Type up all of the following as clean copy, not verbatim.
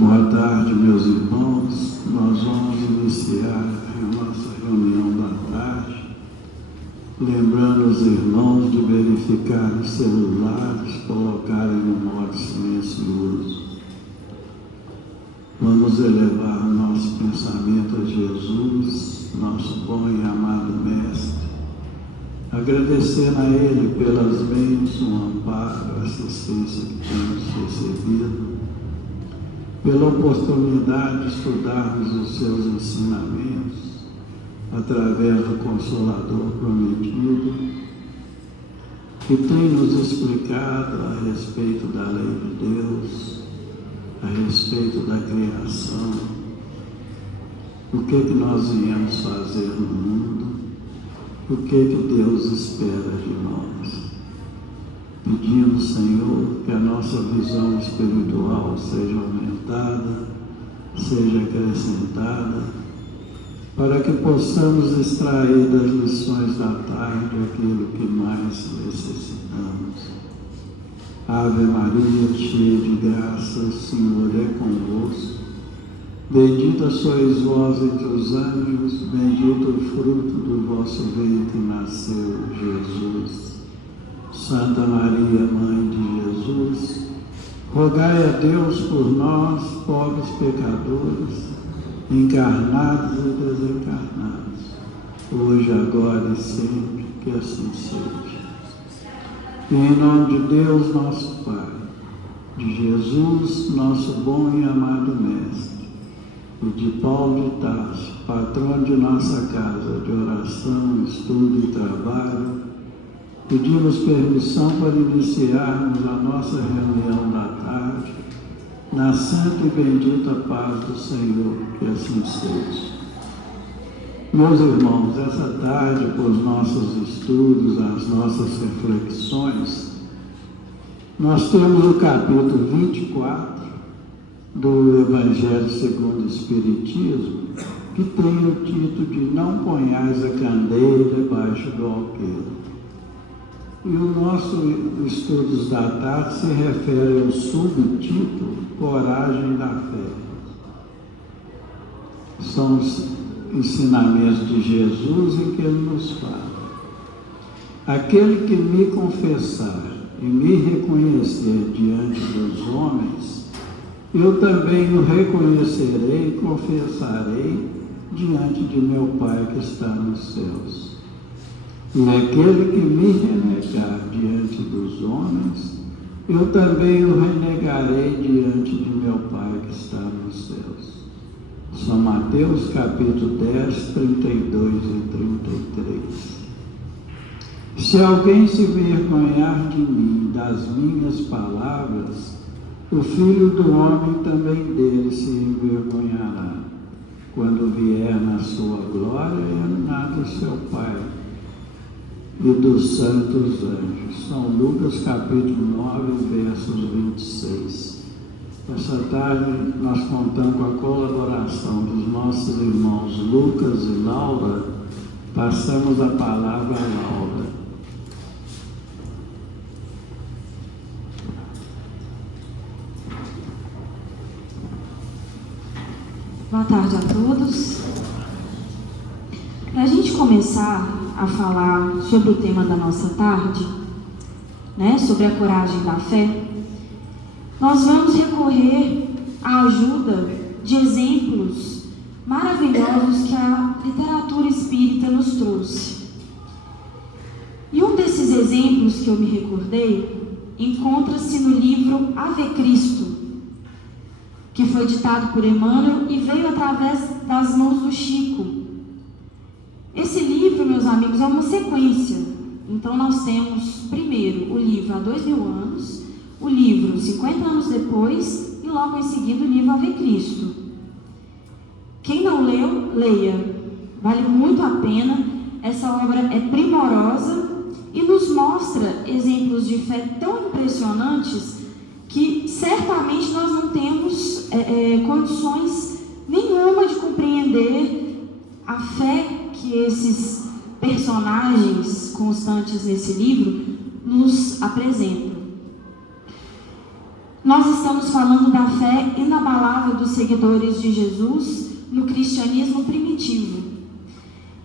Boa tarde, meus irmãos. Nós vamos iniciar a nossa reunião da tarde, lembrando os irmãos de verificar os celulares, colocarem no modo silencioso. Vamos elevar nosso pensamento a Jesus, nosso bom e amado Mestre, agradecendo a Ele pelas bênçãos, o amparo, a assistência que temos recebido, pela oportunidade de estudarmos os seus ensinamentos através do Consolador prometido, que tem nos explicado a respeito da lei de Deus, a respeito da criação, o que nós viemos fazer no mundo, o que Deus espera de nós. Pedimos, Senhor, que a nossa visão espiritual seja aumentada, seja acrescentada, para que possamos extrair das lições da tarde aquilo que mais necessitamos. Ave Maria, cheia de graça, o Senhor é convosco. Bendita sois vós entre os anjos, bendito o fruto do vosso ventre nasceu, Jesus. Santa Maria, Mãe de Jesus, rogai a Deus por nós, pobres pecadores, encarnados e desencarnados, hoje, agora e sempre, que assim seja. E em nome de Deus, nosso Pai, de Jesus, nosso bom e amado Mestre, e de Paulo de Tarso, patrão de nossa casa de oração, estudo e trabalho, pedimos permissão para iniciarmos a nossa reunião da tarde, na santa e bendita paz do Senhor, que assim seja. Meus irmãos, essa tarde, por nossos estudos, as nossas reflexões, nós temos o capítulo 24 do Evangelho segundo o Espiritismo, que tem o título de Não ponhais a candeia debaixo do alqueire. E o nosso estudos da tarde se refere ao subtítulo Coragem da Fé. São os ensinamentos de Jesus em que Ele nos fala: aquele que me confessar e me reconhecer diante dos homens, eu também o reconhecerei e confessarei diante de meu Pai que está nos céus. E aquele que me renegar diante dos homens, eu também o renegarei diante de meu Pai que está nos céus. São Mateus capítulo 10, 32 e 33. Se alguém se envergonhar de mim, das minhas palavras, o Filho do Homem também dele se envergonhará, quando vier na sua glória e na do seu Pai e dos santos anjos. São Lucas capítulo 9, versos 26. Essa tarde nós contamos com a colaboração dos nossos irmãos Lucas e Laura. Passamos a palavra a Laura. Boa tarde a todos. Para a gente começar a falar sobre o tema da nossa tarde, sobre a coragem da fé, nós vamos recorrer à ajuda de exemplos maravilhosos que a literatura espírita nos trouxe. E um desses exemplos que eu me recordei encontra-se no livro Ave Cristo, que foi ditado por Emmanuel e veio através das mãos do Chico. Esse livro, meus amigos, é uma sequência. Então nós temos primeiro o livro há 2000 anos, o livro 50 anos depois e logo em seguida o livro Ave Cristo. Quem não leu, leia. Vale muito a pena. Essa obra é primorosa e nos mostra exemplos de fé tão impressionantes que certamente nós não temos condições nenhuma de compreender a fé que esses personagens constantes nesse livro nos apresentam. Nós estamos falando da fé inabalável dos seguidores de Jesus no cristianismo primitivo.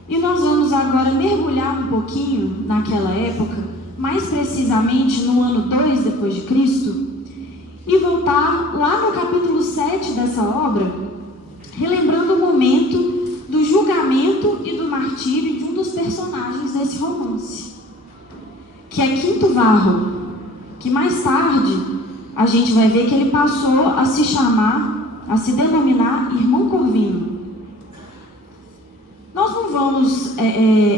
E nós vamos agora mergulhar um pouquinho naquela época, mais precisamente no ano 2 depois de Cristo, e voltar lá no capítulo 7 dessa obra, relembrando o momento do julgamento e do martírio de um dos personagens desse romance, que é Quinto Varro, que mais tarde a gente vai ver que ele passou a se denominar Irmão Corvino. Nós não vamos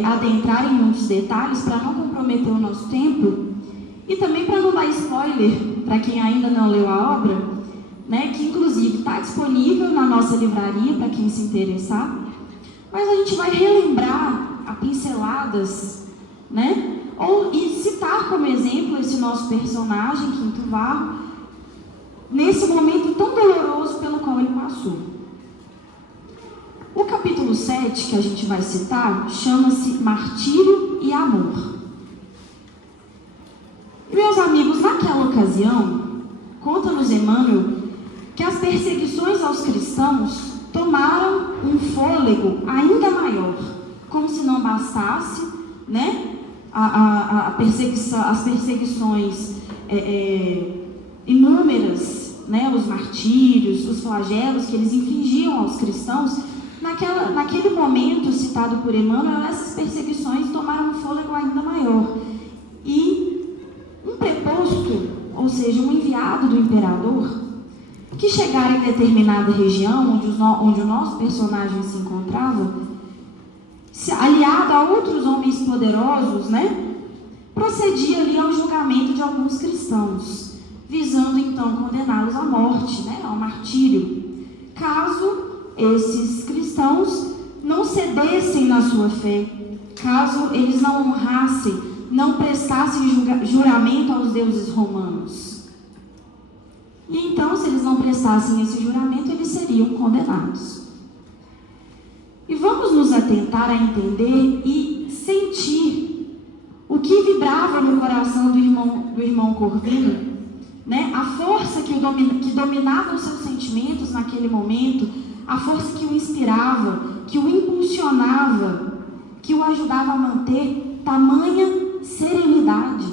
adentrar em muitos detalhes para não comprometer o nosso tempo e também para não dar spoiler para quem ainda não leu a obra, né, que inclusive está disponível na nossa livraria para quem se interessar, mas a gente vai relembrar a pinceladas, né, e citar como exemplo esse nosso personagem, Quinto Varro, nesse momento tão doloroso pelo qual ele passou. O capítulo 7, que a gente vai citar, chama-se Martírio e Amor. Meus amigos, naquela ocasião, conta-nos Emmanuel que as perseguições aos cristãos tomaram um fôlego ainda maior, como se não bastasse, né, as perseguições inúmeras, né, os martírios, os flagelos que eles infligiam aos cristãos. Naquele momento citado por Emmanuel, essas perseguições tomaram um fôlego ainda maior. E um preposto, ou seja, um enviado do imperador, que chegara em determinada região onde o nosso personagem se encontrava, aliado a outros homens poderosos, né, procedia ali ao julgamento de alguns cristãos, visando então condená-los à morte, né, ao martírio, caso esses cristãos não cedessem na sua fé, caso eles não honrassem, não prestassem juramento aos deuses romanos. E então, se eles não prestassem esse juramento, eles seriam condenados. E vamos nos atentar a entender e sentir o que vibrava no coração do irmão Corvino, né? A força que dominava os seus sentimentos naquele momento, a força que o inspirava, que o impulsionava, que o ajudava a manter tamanha serenidade,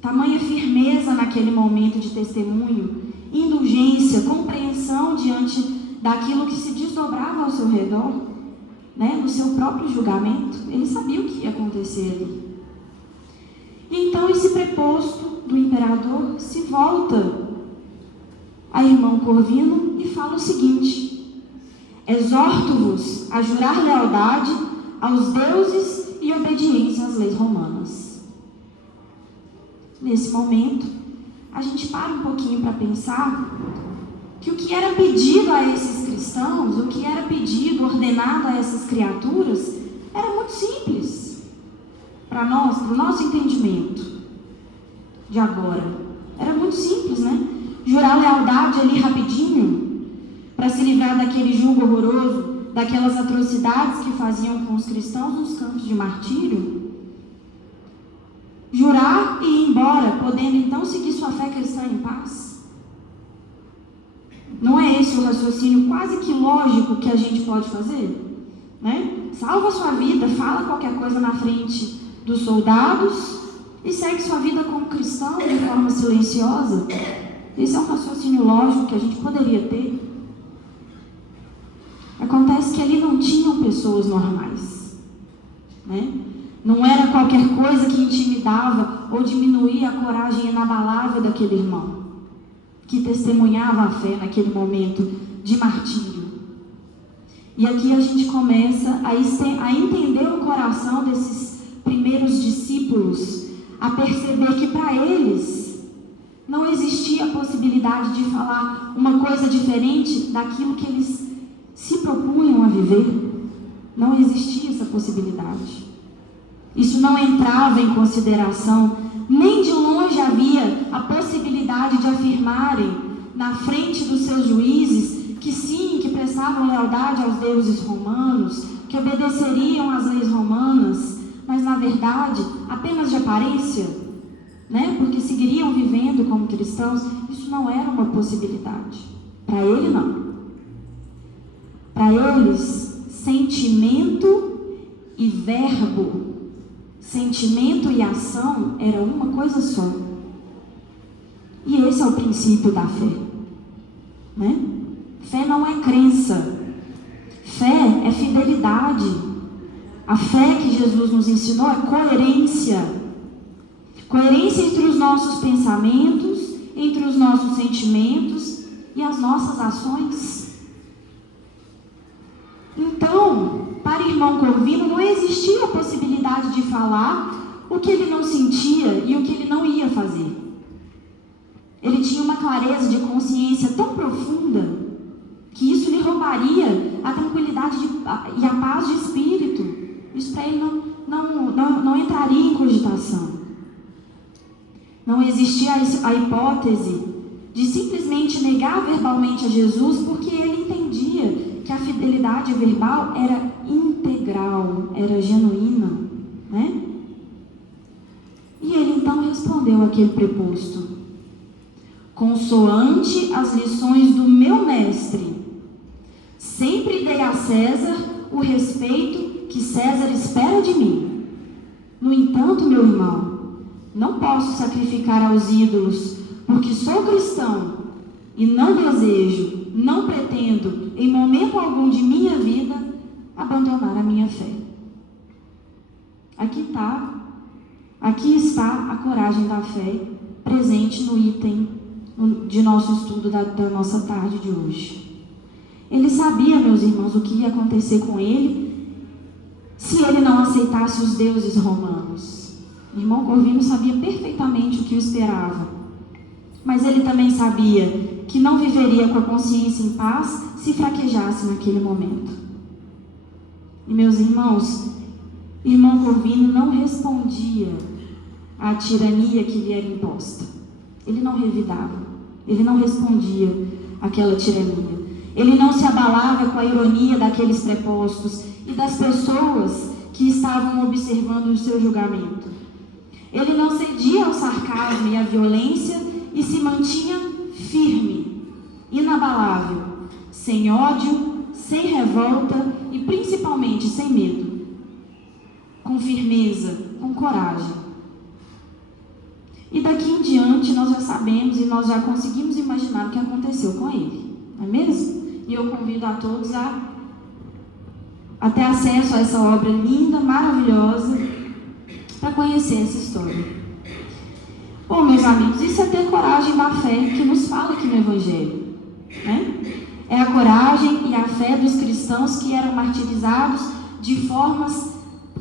tamanha firmeza naquele momento de testemunho, indulgência, compreensão diante daquilo que se desdobrava ao seu redor, né, no seu próprio julgamento. Ele sabia o que ia acontecer ali. E então esse preposto do imperador se volta a irmão Corvino e fala o seguinte: exorto-vos a jurar lealdade aos deuses e obediência às leis romanas. Nesse momento, a gente para um pouquinho para pensar que o que era pedido a esses cristãos, o que era pedido, ordenado a essas criaturas, era muito simples para nós, para o nosso entendimento de agora. Era muito simples, né? Jurar lealdade ali rapidinho, para se livrar daquele julgo horroroso, daquelas atrocidades que faziam com os cristãos nos campos de martírio. Jurar e ir embora, podendo então seguir sua fé cristã em paz. Não é esse o raciocínio quase que lógico que a gente pode fazer? Né? Salva sua vida, fala qualquer coisa na frente dos soldados e segue sua vida como cristão de forma silenciosa. Esse é um raciocínio lógico que a gente poderia ter. Acontece que ali não tinham pessoas normais, né? Não era qualquer coisa que intimidava ou diminuía a coragem inabalável daquele irmão, que testemunhava a fé naquele momento de martírio. E aqui a gente começa a entender o coração desses primeiros discípulos, a perceber que para eles não existia a possibilidade de falar uma coisa diferente daquilo que eles se propunham a viver. Não existia essa possibilidade. Isso não entrava em consideração. Nem de longe havia a possibilidade de afirmarem na frente dos seus juízes que sim, que prestavam lealdade aos deuses romanos, que obedeceriam às leis romanas, mas na verdade apenas de aparência, né? Porque se seguiriam vivendo como cristãos, isso não era uma possibilidade. Para ele, não. Para eles, sentimento e verbo, sentimento e ação era uma coisa só. E esse é o princípio da fé, né? Fé não é crença. Fé é fidelidade. A fé que Jesus nos ensinou é coerência. Coerência entre os nossos pensamentos, entre os nossos sentimentos e as nossas ações. Então, para o irmão Corvino não existia a possibilidade de falar o que ele não sentia e o que ele não ia fazer. Ele tinha uma clareza de consciência tão profunda que isso lhe roubaria a tranquilidade e a paz de espírito. Isso para ele não entraria em cogitação. Não existia a hipótese de simplesmente negar verbalmente a Jesus, porque ele entendia que a fidelidade verbal era integral, era genuína, né? E ele então respondeu aquele preposto: consoante as lições do meu mestre, sempre dei a César o respeito que César espera de mim. No entanto, meu irmão, não posso sacrificar aos ídolos, porque sou cristão e não desejo, não pretendo, em momento algum de minha vida, abandonar a minha fé. Aqui está a coragem da fé presente no item de nosso estudo da nossa tarde de hoje. Ele sabia, meus irmãos, o que ia acontecer com ele se ele não aceitasse os deuses romanos. O irmão Corvino sabia perfeitamente o que o esperava, mas ele também sabia que não viveria com a consciência em paz se fraquejasse naquele momento. E, meus irmãos, o irmão Corvino não respondia à tirania que lhe era imposta. Ele não revidava, ele não respondia àquela tirania. Ele não se abalava com a ironia daqueles prepostos e das pessoas que estavam observando o seu julgamento. Ele não cedia ao sarcasmo e à violência e se mantinha firme, inabalável, sem ódio, sem revolta e principalmente sem medo. Com firmeza, com coragem. E daqui em diante nós já sabemos e nós já conseguimos imaginar o que aconteceu com ele, não é mesmo? E eu convido a todos a ter acesso a essa obra linda, maravilhosa, para conhecer essa história. Bom, meus amigos, isso é ter coragem da fé que nos fala aqui no Evangelho, né? É a coragem e a fé dos cristãos que eram martirizados de formas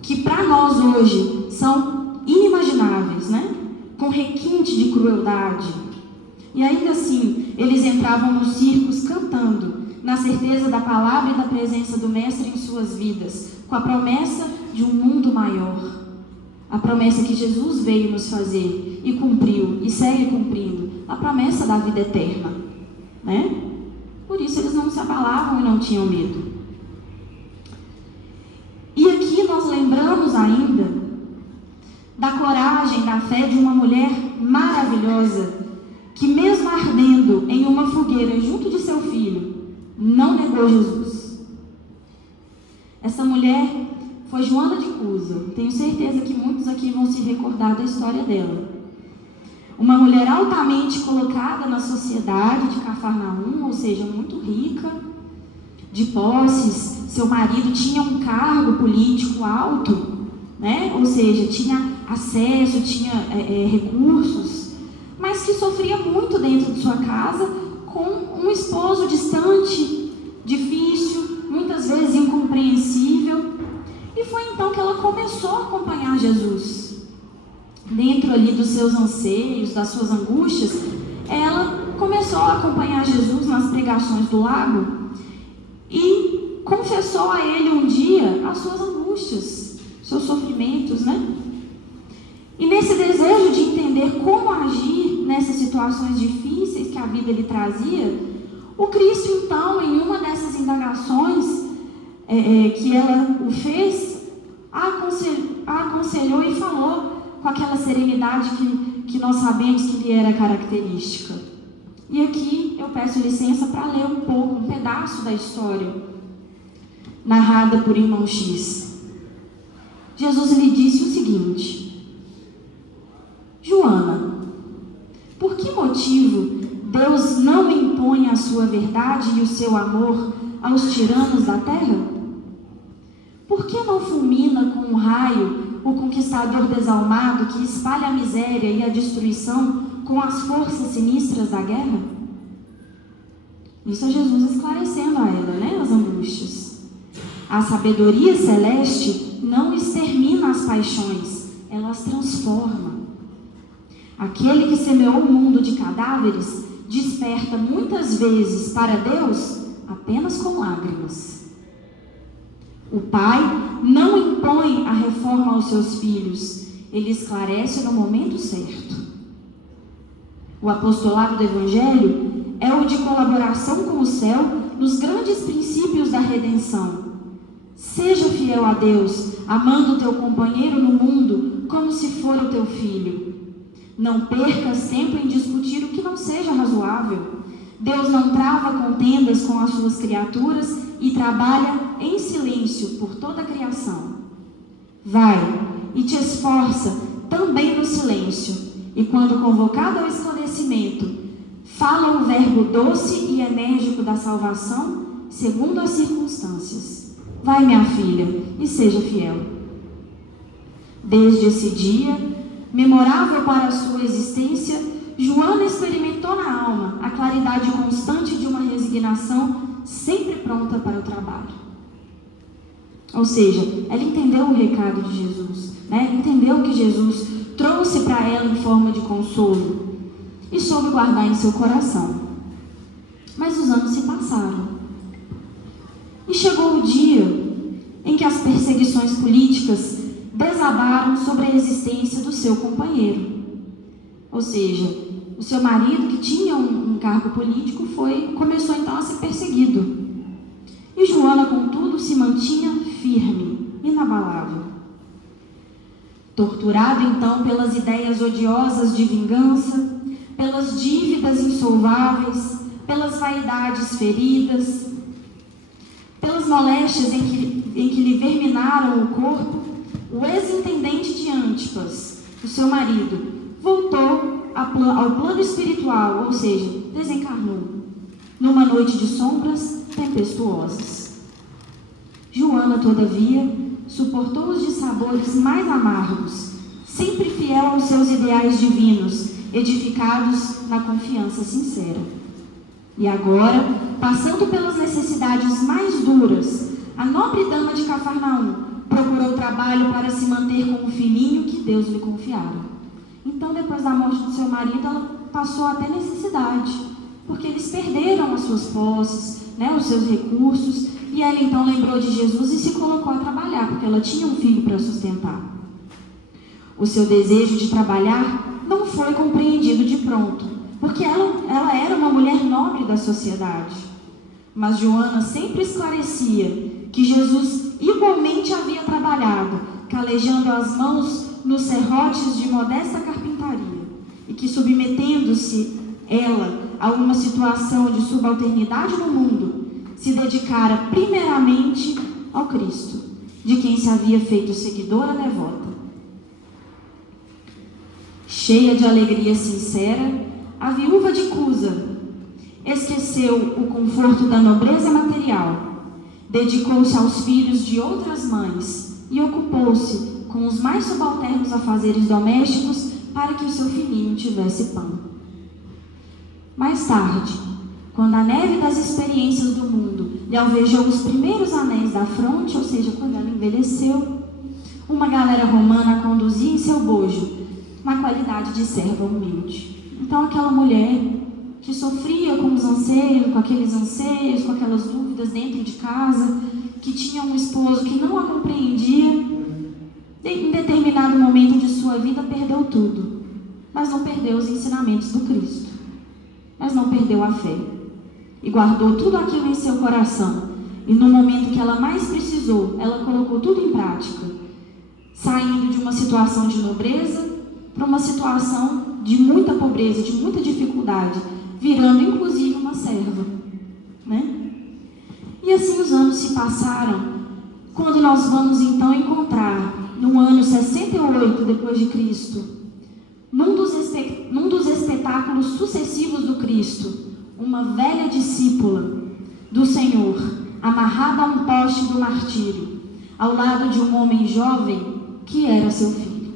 que para nós hoje são inimagináveis, né? Com requinte de crueldade. E ainda assim, eles entravam nos circos cantando, na certeza da palavra e da presença do Mestre em suas vidas, com a promessa de um mundo maior. A promessa que Jesus veio nos fazer e cumpriu, e segue cumprindo, a promessa da vida eterna, né? Por isso eles não se abalavam e não tinham medo. E aqui nós lembramos ainda da coragem, da fé de uma mulher maravilhosa, que mesmo ardendo em uma fogueira junto de seu filho, não negou Jesus. Essa mulher foi Joana de Cusa. Tenho certeza que muitos aqui vão se recordar da história dela. Uma mulher altamente colocada na sociedade de Cafarnaum, ou seja, muito rica, de posses. Seu marido tinha um cargo político alto, né? Ou seja, tinha acesso, tinha recursos, mas que sofria muito dentro de sua casa com um esposo distante, difícil, muitas vezes incompreensível. E foi então que ela começou a acompanhar Jesus. Dentro ali dos seus anseios, das suas angústias, ela começou a acompanhar Jesus nas pregações do lago e confessou a ele um dia as suas angústias, seus sofrimentos, né? E nesse desejo de entender como agir nessas situações difíceis que a vida lhe trazia, o Cristo então, em uma dessas indagações que ela o fez, a aconselhou e falou com aquela serenidade que nós sabemos que lhe era característica. E aqui eu peço licença para ler um pouco, um pedaço da história, narrada por irmão X. Jesus lhe disse o seguinte: Joana, por que motivo Deus não impõe a sua verdade e o seu amor aos tiranos da terra? Por que não fulmina com um raio o conquistador desalmado que espalha a miséria e a destruição com as forças sinistras da guerra? Isso é Jesus esclarecendo a ela, né, as angústias. A sabedoria celeste não extermina as paixões, ela as transforma. Aquele que semeou um mundo de cadáveres desperta muitas vezes para Deus apenas com lágrimas. O Pai não impõe a reforma aos seus filhos, ele esclarece no momento certo. O apostolado do Evangelho é o de colaboração com o céu nos grandes princípios da redenção. Seja fiel a Deus, amando o teu companheiro no mundo como se for o teu filho. Não percas tempo em discutir o que não seja razoável. Deus não trava contendas com as suas criaturas e trabalha em silêncio por toda a criação. Vai e te esforça também no silêncio, e quando convocado ao esclarecimento, fala o verbo doce e enérgico da salvação segundo as circunstâncias. Vai, minha filha, e seja fiel. Desde esse dia, memorável para a sua existência, Joana experimentou na alma a claridade constante de uma resignação sempre pronta para o trabalho. Ou seja, ela entendeu o recado de Jesus, né? Entendeu o que Jesus trouxe para ela em forma de consolo e soube guardar em seu coração. Mas os anos se passaram e chegou o dia em que as perseguições políticas desabaram sobre a existência do seu companheiro. Ou seja, o seu marido, que tinha um cargo político, começou então a ser perseguido. E Joana, contudo, se mantinha firme, inabalável. Torturado então pelas ideias odiosas de vingança, pelas dívidas insolváveis, pelas vaidades feridas, pelas moléstias em que lhe verminaram o corpo, o ex-intendente de Antipas, o seu marido, voltou ao plano espiritual, ou seja, desencarnou, numa noite de sombras tempestuosas. Joana, todavia, suportou os dissabores mais amargos, sempre fiel aos seus ideais divinos, edificados na confiança sincera. E agora, passando pelas necessidades mais duras, a nobre dama de Cafarnaum procurou trabalho para se manter com o filhinho que Deus lhe confiara. Então, depois da morte do seu marido, ela passou até necessidade, porque eles perderam as suas posses, né, os seus recursos, e ela então lembrou de Jesus e se colocou a trabalhar, porque ela tinha um filho para sustentar. O seu desejo de trabalhar não foi compreendido de pronto, porque ela era uma mulher nobre da sociedade. Mas Joana sempre esclarecia que Jesus igualmente havia trabalhado, calejando as mãos nos serrotes de modesta carpintaria, e que, submetendo-se ela a uma situação de subalternidade no mundo, se dedicara primeiramente ao Cristo, de quem se havia feito seguidora devota. Cheia de alegria sincera, a viúva de Cusa esqueceu o conforto da nobreza material, dedicou-se aos filhos de outras mães e ocupou-se com os mais subalternos afazeres domésticos para que o seu filhinho tivesse pão. Mais tarde, quando a neve das experiências do mundo lhe alvejou os primeiros anéis da fronte, ou seja, quando ela envelheceu, uma galera romana a conduzia em seu bojo, na qualidade de serva humilde. Então, aquela mulher que sofria com os anseios, com aqueles anseios, com aquelas dúvidas dentro de casa, que tinha um esposo que não a compreendia, em determinado momento de sua vida perdeu tudo, mas não perdeu os ensinamentos do Cristo, mas não perdeu a fé, e guardou tudo aquilo em seu coração, e no momento que ela mais precisou, ela colocou tudo em prática, saindo de uma situação de nobreza para uma situação de muita pobreza, de muita dificuldade, virando inclusive uma serva, né? E assim os anos se passaram, quando nós vamos então encontrar, no ano 68 depois de Cristo, num dos espetáculos sucessivos do Cristo, uma velha discípula do Senhor, amarrada a um poste do martírio, ao lado de um homem jovem que era seu filho.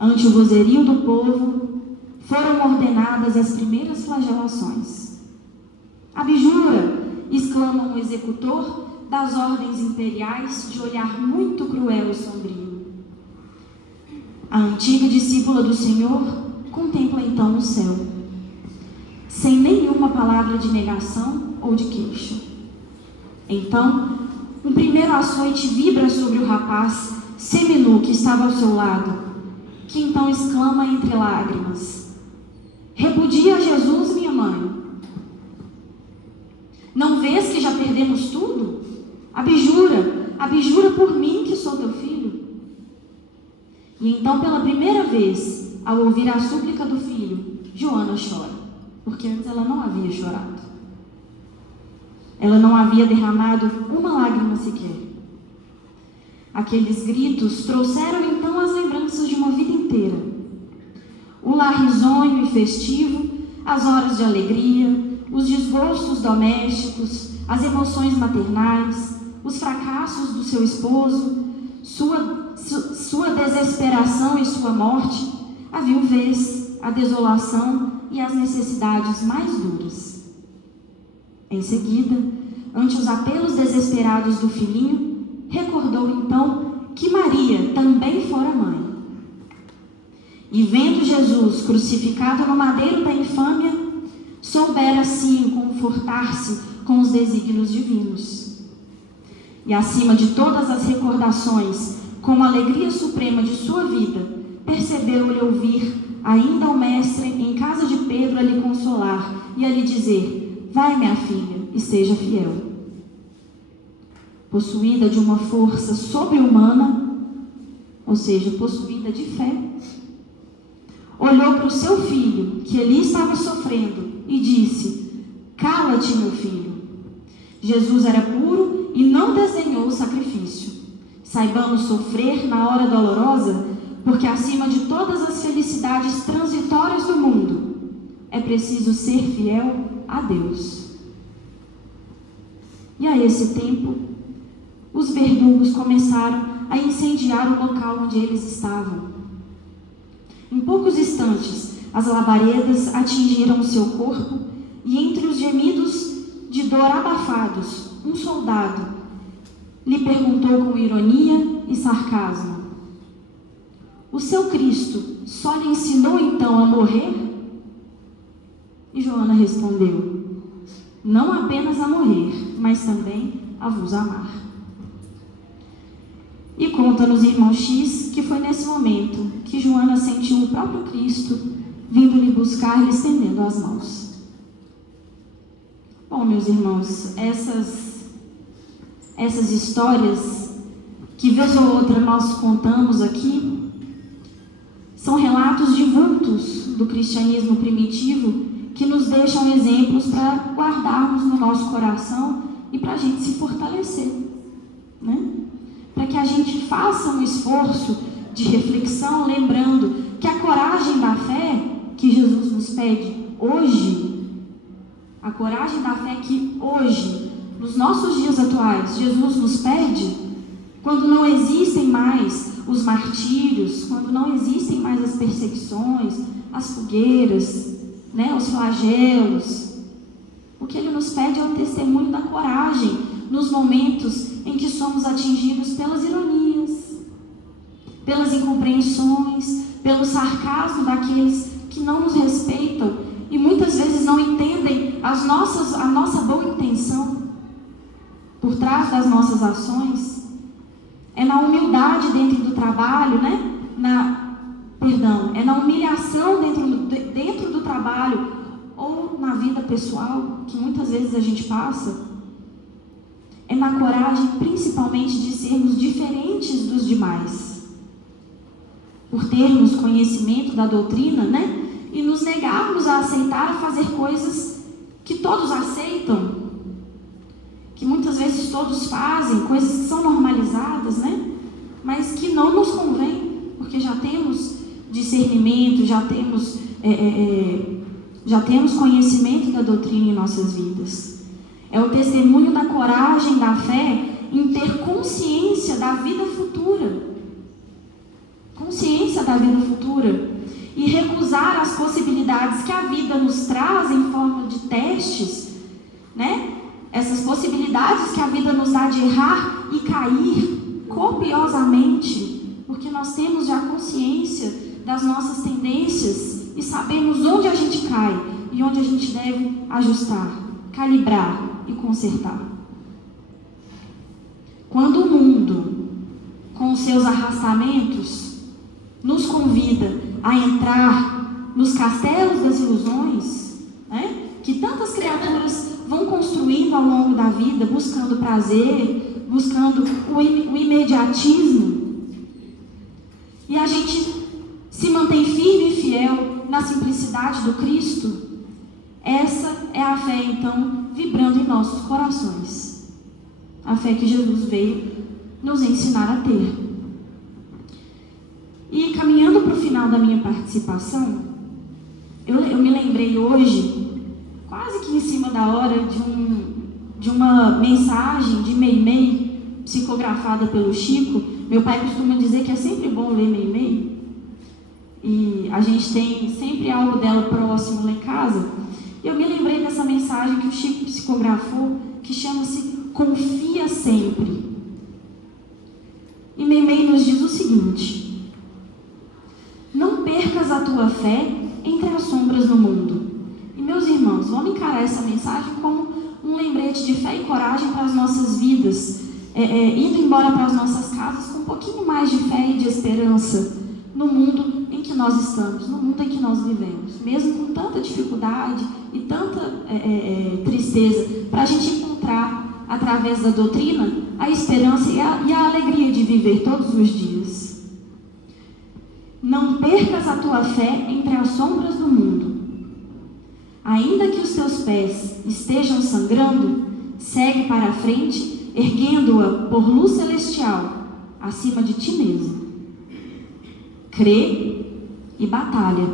Ante o vozerio do povo, foram ordenadas as primeiras flagelações. Abjura! Exclama um executor das ordens imperiais de olhar muito cruel e sombrio. A antiga discípula do Senhor contempla então o céu, sem nenhuma palavra de negação ou de queixa. Então, um primeiro açoite vibra sobre o rapaz seminu que estava ao seu lado, que então exclama entre lágrimas: repudia a Jesus, minha mãe. Não vês que já perdemos tudo? Abjura por mim que sou teu filho. E então, pela primeira vez, ao ouvir a súplica do filho, Joana chora, porque antes ela não havia chorado. Ela não havia derramado uma lágrima sequer. Aqueles gritos trouxeram então as lembranças de uma vida inteira. O lar risonho e festivo, as horas de alegria, os desgostos domésticos, as emoções maternais, os fracassos do seu esposo, sua desesperação e sua morte, a viuvez, a desolação e as necessidades mais duras. Em seguida, ante os apelos desesperados do filhinho, recordou então que Maria também fora mãe. E vendo Jesus crucificado no madeiro da infâmia, soubera assim confortar-se com os desígnios divinos. E acima de todas as recordações, com a alegria suprema de sua vida, percebeu-lhe ouvir ainda o mestre em casa de Pedro a lhe consolar e a lhe dizer: vai, minha filha, e seja fiel. Possuída de uma força sobre-humana, ou seja, possuída de fé, olhou para o seu filho, que ali estava sofrendo, e disse: cala-te, meu filho. Jesus era puro e não desdenhou o sacrifício. Saibamos sofrer na hora dolorosa, porque acima de todas as felicidades transitórias do mundo, é preciso ser fiel a Deus. E a esse tempo, os verdugos começaram a incendiar o local onde eles estavam. Em poucos instantes, as labaredas atingiram o seu corpo e, entre os gemidos de dor abafados, um soldado lhe perguntou com ironia e sarcasmo: o seu Cristo só lhe ensinou então a morrer? E Joana respondeu: não apenas a morrer, mas também a vos amar. E conta-nos irmão X que foi nesse momento que Joana sentiu o próprio Cristo vindo lhe buscar, lhe estendendo as mãos. Bom, meus irmãos, essas histórias que vez ou outra nós contamos aqui são relatos de vultos do cristianismo primitivo que nos deixam exemplos para guardarmos no nosso coração e para a gente se fortalecer, né? Para que a gente faça um esforço de reflexão, lembrando que a coragem da fé que Jesus nos pede hoje, a coragem da fé que hoje, nos nossos dias atuais, Jesus nos pede, quando não existem mais os martírios, quando não existem mais as perseguições, as fogueiras, né, os flagelos, o que Ele nos pede é o testemunho da coragem nos momentos em que somos atingidos pelas ironias, pelas incompreensões, pelo sarcasmo daqueles que não nos respeitam e muitas vezes não entendem a nossa boa intenção por trás das nossas ações. É na humildade dentro do trabalho, né? É na humilhação dentro do trabalho ou na vida pessoal que muitas vezes a gente passa. É na coragem, principalmente, de sermos diferentes dos demais. por termos conhecimento da doutrina, né? E nos negarmos a aceitar, a fazer coisas que todos aceitam, que muitas vezes todos fazem, coisas que são normalizadas, né? Mas que não nos convém, porque já temos discernimento, já temos conhecimento da doutrina em nossas vidas. É o testemunho da coragem, da fé, em ter consciência da vida futura. Consciência da vida futura. E recusar as possibilidades que a vida nos traz em forma de testes, né? Essas possibilidades que a vida nos dá de errar e cair copiosamente, porque nós temos já consciência das nossas tendências e sabemos onde a gente cai e onde a gente deve ajustar, calibrar e consertar. Quando o mundo, com os seus arrastamentos, nos convida a entrar nos castelos das ilusões, né, que tantas criaturas vão construindo ao longo da vida, buscando prazer, buscando o imediatismo, e a gente se mantém firme e fiel na simplicidade do Cristo, essa é a fé, então, vibrando em nossos corações. A fé que Jesus veio nos ensinar a ter. E caminhando para o final da minha participação, eu me lembrei hoje, quase que em cima da hora, de uma mensagem de Meimei, psicografada pelo Chico. Meu pai costuma dizer que é sempre bom ler Meimei, e a gente tem sempre algo dela próximo lá em casa. Eu me lembrei dessa mensagem que o Chico psicografou, que chama-se Confia Sempre. E Meimei nos diz o seguinte: não percas a tua fé entre as sombras do mundo. E meus irmãos, vamos encarar essa mensagem como um lembrete de fé e coragem para as nossas vidas, indo embora para as nossas casas com um pouquinho mais de fé e de esperança no mundo em que nós estamos, no mundo em que nós vivemos, mesmo com tanta dificuldade e tanta tristeza, para a gente encontrar, através da doutrina, a esperança e a alegria de viver todos os dias. Não percas a tua fé entre as sombras do mundo. Ainda que os teus pés estejam sangrando, segue para a frente, erguendo-a por luz celestial, acima de ti mesmo. Crê e batalha.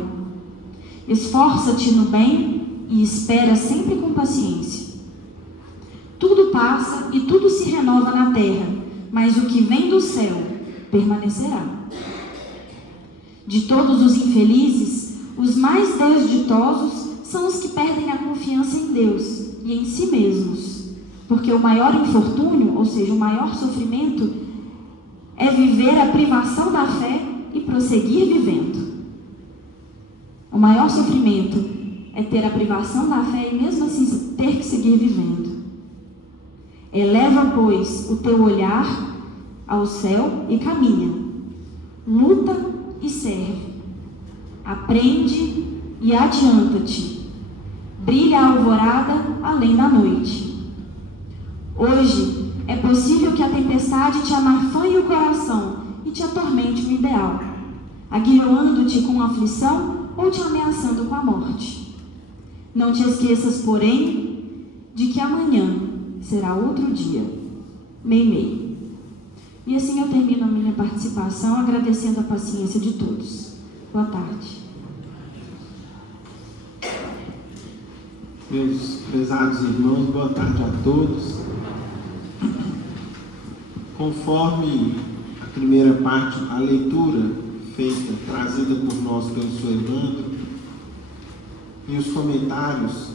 Esforça-te no bem e espera sempre com paciência. Tudo passa e tudo se renova na terra, mas o que vem do céu permanecerá. De todos os infelizes, os mais desditosos são os que perdem a confiança em Deus e em si mesmos, porque o maior infortúnio, ou seja, o maior sofrimento, é viver a privação da fé e prosseguir vivendo. O maior sofrimento é ter a privação da fé e mesmo assim ter que seguir vivendo. Eleva, pois, o teu olhar ao céu e caminha. Luta e serve. Aprende e adianta-te. Brilha a alvorada além da noite. Hoje é possível que a tempestade te amarfanhe o coração e te atormente o ideal, aguilhoando-te com aflição ou te ameaçando com a morte. Não te esqueças, porém, de que amanhã será outro dia. Meimei. E assim eu termino a minha participação, agradecendo a paciência de todos. Boa tarde. Meus prezados irmãos, boa tarde a todos. Conforme a primeira parte, a leitura feita, trazida por nós pelo Sr. Evandro, e os comentários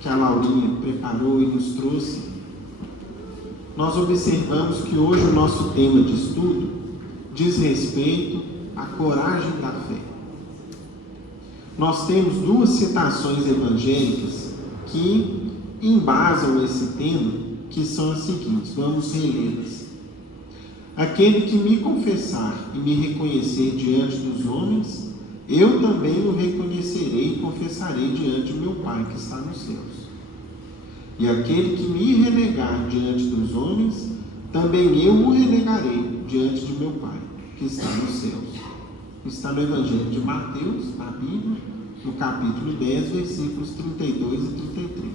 que a Laurinha preparou e nos trouxe, nós observamos que hoje o nosso tema de estudo diz respeito à coragem da fé. Nós temos duas citações evangélicas que embasam esse tema, que são as seguintes. Vamos relê-las. Aquele que me confessar e me reconhecer diante dos homens, eu também o reconhecerei e confessarei diante do meu Pai que está nos céus. E aquele que me renegar diante dos homens, também eu o renegarei diante de meu Pai que está nos céus. está no Evangelho de Mateus, na Bíblia, no capítulo 10, versículos 32 e 33.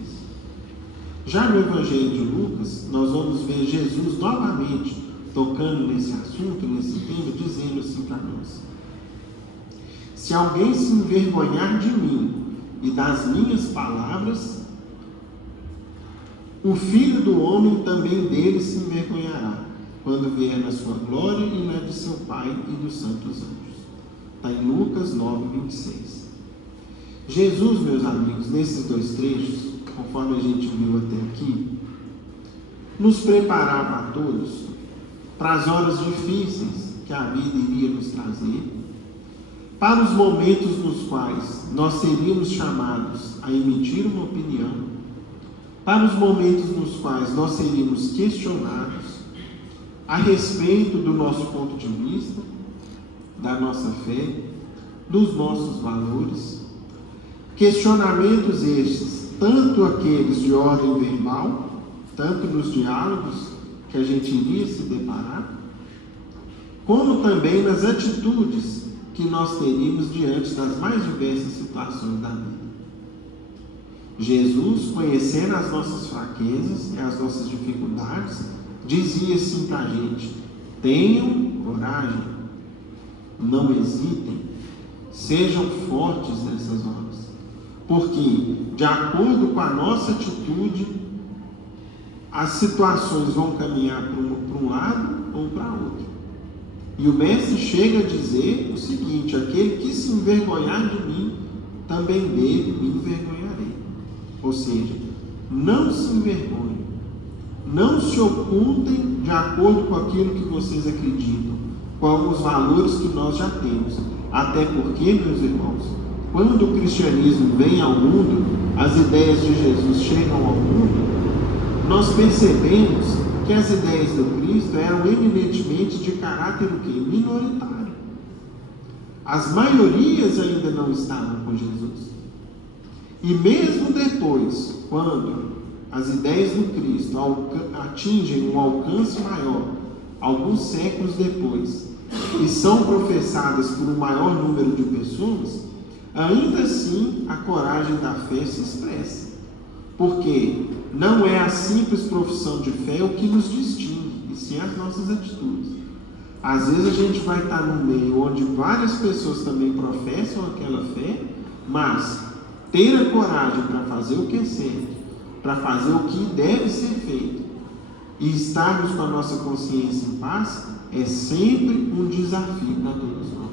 Já no Evangelho de Lucas, nós vamos ver Jesus novamente tocando nesse assunto, nesse tema, dizendo assim para nós: se alguém se envergonhar de mim e das minhas palavras, o Filho do Homem também dele se envergonhará, quando vier na sua glória e na de seu Pai e dos santos anjos. Está em Lucas 9, 26. Jesus, meus amigos, nesses dois trechos, conforme a gente viu até aqui, nos preparava a todos para as horas difíceis que a vida iria nos trazer, para os momentos nos quais nós seríamos chamados a emitir uma opinião, para os momentos nos quais nós seríamos questionados a respeito do nosso ponto de vista, da nossa fé, dos nossos valores. Questionamentos estes, tanto aqueles de ordem verbal, tanto nos diálogos que a gente iria se deparar, como também nas atitudes que nós teríamos diante das mais diversas situações da vida. Jesus, conhecendo as nossas fraquezas e as nossas dificuldades, dizia assim para a gente: tenham coragem, não hesitem, sejam fortes nessas horas, porque de acordo com a nossa atitude, as situações vão caminhar para um lado ou para outro. E o mestre chega a dizer o seguinte: aquele que se envergonhar de mim, também dele me envergonharei. Ou seja, não se envergonhem, não se ocultem de acordo com aquilo que vocês acreditam, com os valores que nós já temos. Até porque, meus irmãos, quando o cristianismo vem ao mundo, as ideias de Jesus chegam ao mundo, nós percebemos que as ideias do Cristo eram eminentemente de caráter o quê? Minoritário. As maiorias ainda não estavam com Jesus. E mesmo depois, quando as ideias do Cristo atingem um alcance maior, alguns séculos depois, e são professadas por um maior número de pessoas, ainda assim a coragem da fé se expressa. Porque não é a simples profissão de fé o que nos distingue, e sim as nossas atitudes. Às vezes a gente vai estar num meio onde várias pessoas também professam aquela fé, mas ter a coragem para fazer o que é certo, para fazer o que deve ser feito, e estarmos com a nossa consciência em paz, é sempre um desafio para todos nós.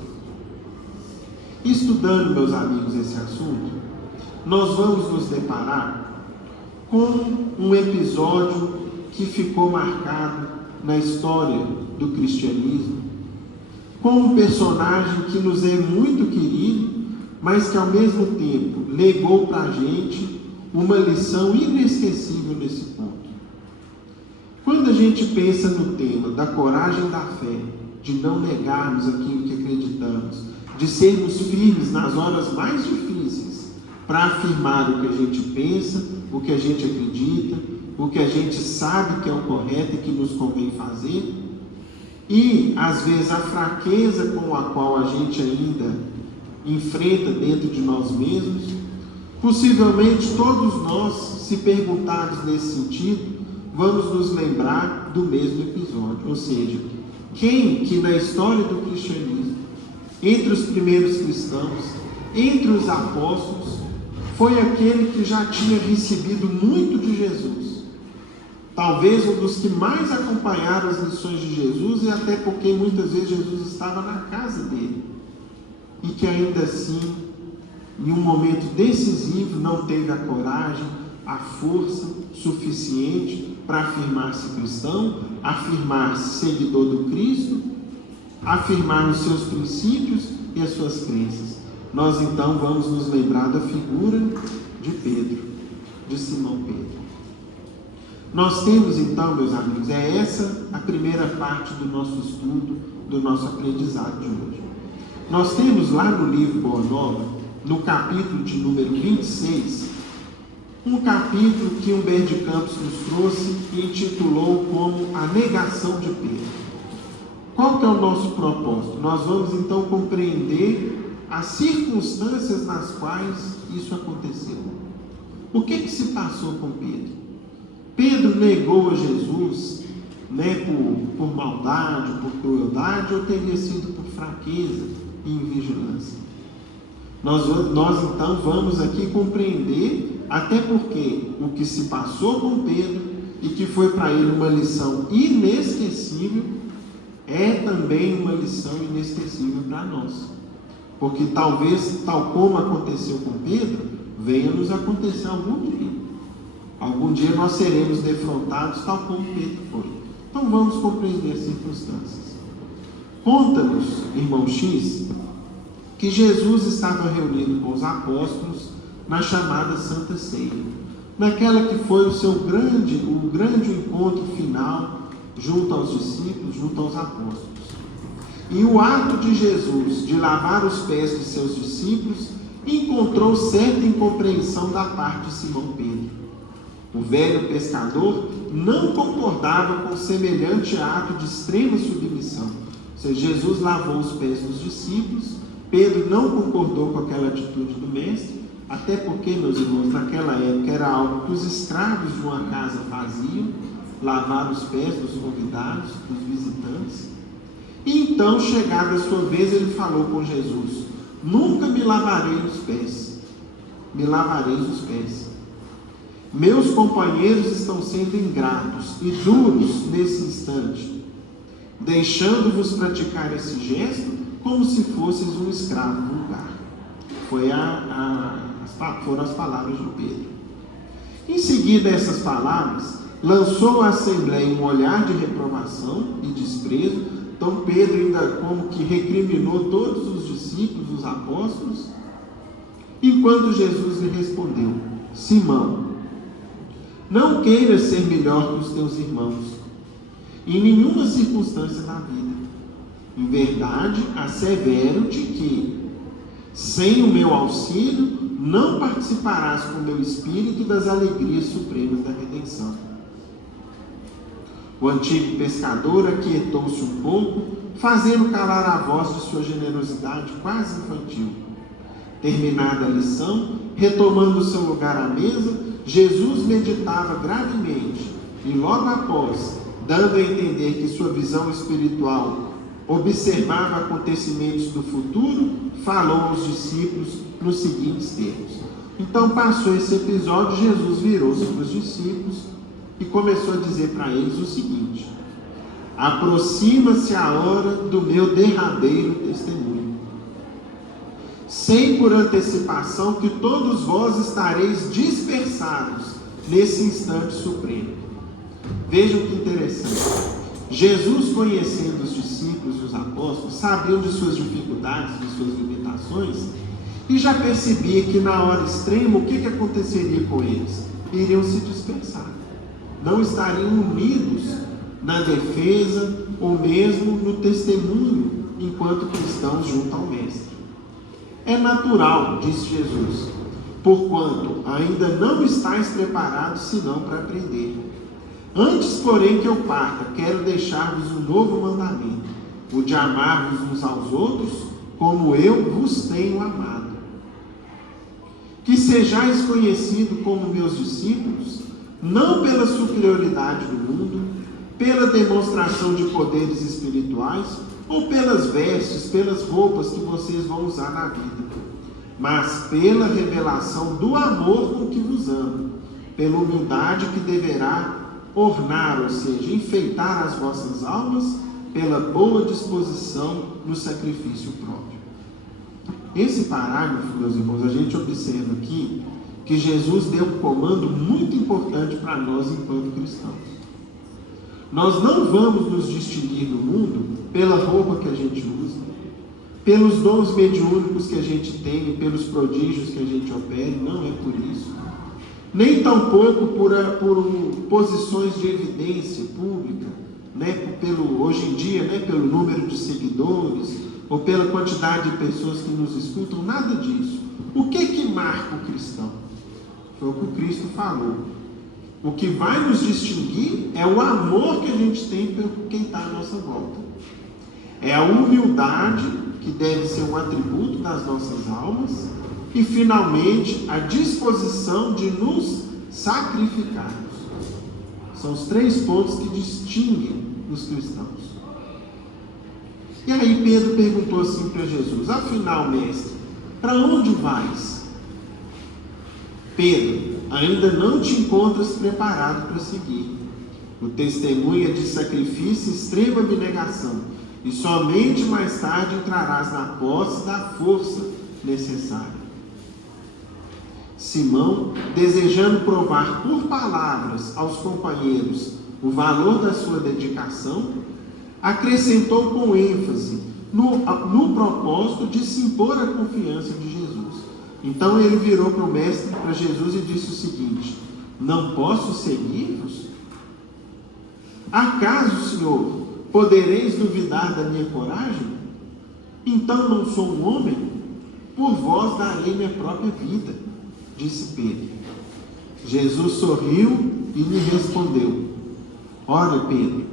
Estudando, meus amigos, esse assunto, nós vamos nos deparar com um episódio que ficou marcado na história do cristianismo, com um personagem que nos é muito querido, mas que ao mesmo tempo legou para a gente uma lição inesquecível nesse ponto. Quando a gente pensa no tema da coragem da fé, de não negarmos aquilo que acreditamos, de sermos firmes nas horas mais difíceis, para afirmar o que a gente pensa, o que a gente acredita, o que a gente sabe que é o correto e que nos convém fazer, e às vezes a fraqueza com a qual a gente ainda enfrenta dentro de nós mesmos, possivelmente todos nós, se perguntados nesse sentido, vamos nos lembrar do mesmo episódio. Ou seja, quem que na história do cristianismo, entre os primeiros cristãos, entre os apóstolos, foi aquele que já tinha recebido muito de Jesus, talvez um dos que mais acompanharam as lições de Jesus, e até porque muitas vezes Jesus estava na casa dele, e que ainda assim, em um momento decisivo, não teve a coragem, a força suficiente para afirmar-se cristão, afirmar-se seguidor do Cristo, afirmar os seus princípios e as suas crenças. Nós então vamos nos lembrar da figura de Pedro, de Simão Pedro. Nós temos então, meus amigos, é essa a primeira parte do nosso estudo, do nosso aprendizado de hoje. Nós temos lá no livro Boa Nova, no capítulo de número 26, um capítulo que Humberto de Campos nos trouxe e intitulou como A Negação de Pedro. Qual que é o nosso propósito? Nós vamos então compreender as circunstâncias nas quais isso aconteceu. O que se passou com Pedro? Pedro negou a Jesus, por maldade, por crueldade, ou teria sido por fraqueza e invigilância? Nós então vamos aqui compreender, até porque o que se passou com Pedro e que foi para ele uma lição inesquecível, é também uma lição inesquecível para nós. Porque talvez, tal como aconteceu com Pedro, venha nos acontecer algum dia. Algum dia nós seremos defrontados tal como Pedro foi. Então vamos compreender as circunstâncias. Conta-nos, irmão X, que Jesus estava reunido com os apóstolos na chamada Santa Ceia, naquela que foi o grande encontro final junto aos discípulos, junto aos apóstolos. E o ato de Jesus de lavar os pés de seus discípulos encontrou certa incompreensão da parte de Simão Pedro. O velho pescador não concordava com semelhante ato de extrema submissão. Ou seja, Jesus lavou os pés dos discípulos, Pedro não concordou com aquela atitude do mestre, até porque, meus irmãos, naquela época era algo que os escravos de uma casa faziam, lavar os pés dos convidados, dos visitantes. E então, chegada a sua vez, ele falou com Jesus: nunca me lavarei os pés, me lavareis os pés. Meus companheiros estão sendo ingratos e duros nesse instante, deixando-vos praticar esse gesto como se fosseis um escravo vulgar. Foram as palavras de Pedro. Em seguida a essas palavras, lançou à Assembleia um olhar de reprovação e desprezo. Então Pedro ainda como que recriminou todos os discípulos, os apóstolos, enquanto Jesus lhe respondeu: Simão, não queiras ser melhor que os teus irmãos, em nenhuma circunstância da vida. Em verdade, assevero-te que, sem o meu auxílio, não participarás com o meu espírito das alegrias supremas da redenção. O antigo pescador aquietou-se um pouco, fazendo calar a voz de sua generosidade quase infantil. Terminada a lição, retomando seu lugar à mesa, Jesus meditava gravemente e logo após, dando a entender que sua visão espiritual observava acontecimentos do futuro, falou aos discípulos nos seguintes termos. Então passou esse episódio, Jesus virou-se para os discípulos e começou a dizer para eles o seguinte: aproxima-se a hora do meu derradeiro testemunho. Sei por antecipação que todos vós estareis dispersados nesse instante supremo. Vejam que interessante. Jesus, conhecendo os discípulos e os apóstolos, sabia de suas dificuldades, de suas limitações, e já percebia que na hora extrema, o que aconteceria com eles? Iriam se dispersar. Não estariam unidos na defesa ou mesmo no testemunho enquanto cristãos junto ao Mestre. É natural, disse Jesus, porquanto ainda não estáis preparados senão para aprender. Antes, porém, que eu parta, quero deixar-vos um novo mandamento, o de amar-vos uns aos outros, como eu vos tenho amado. Que sejais conhecidos como meus discípulos, não pela superioridade do mundo, pela demonstração de poderes espirituais, ou pelas vestes, pelas roupas que vocês vão usar na vida, mas pela revelação do amor com que vos amo, pela humildade que deverá ornar, ou seja, enfeitar as vossas almas, pela boa disposição no sacrifício próprio. Esse parágrafo, meus irmãos, a gente observa aqui que Jesus deu um comando muito importante para nós enquanto cristãos. Nós não vamos nos distinguir do mundo pela roupa que a gente usa, pelos dons mediúnicos que a gente tem, pelos prodígios que a gente opera, não é por isso. Nem tampouco por posições de evidência pública, hoje em dia, pelo número de seguidores, ou pela quantidade de pessoas que nos escutam, nada disso. O que marca o cristão? Foi o que o Cristo falou. O que vai nos distinguir é o amor que a gente tem por quem está à nossa volta. É a humildade, que deve ser um atributo das nossas almas, e finalmente a disposição de nos sacrificarmos. São os 3 pontos que distinguem os cristãos. E aí Pedro perguntou assim para Jesus: afinal, mestre, para onde vais? Pedro, ainda não te encontras preparado para seguir. O testemunho é de sacrifício e extrema abnegação, e somente mais tarde entrarás na posse da força necessária. Simão, desejando provar por palavras aos companheiros o valor da sua dedicação, acrescentou com ênfase no propósito de se impor à confiança de Jesus. Então ele virou para o mestre, para Jesus, e disse o seguinte: não posso seguir-vos? Acaso, Senhor, podereis duvidar da minha coragem? Então não sou um homem? Por vós darei minha própria vida, disse Pedro. Jesus sorriu e lhe respondeu: ora, Pedro,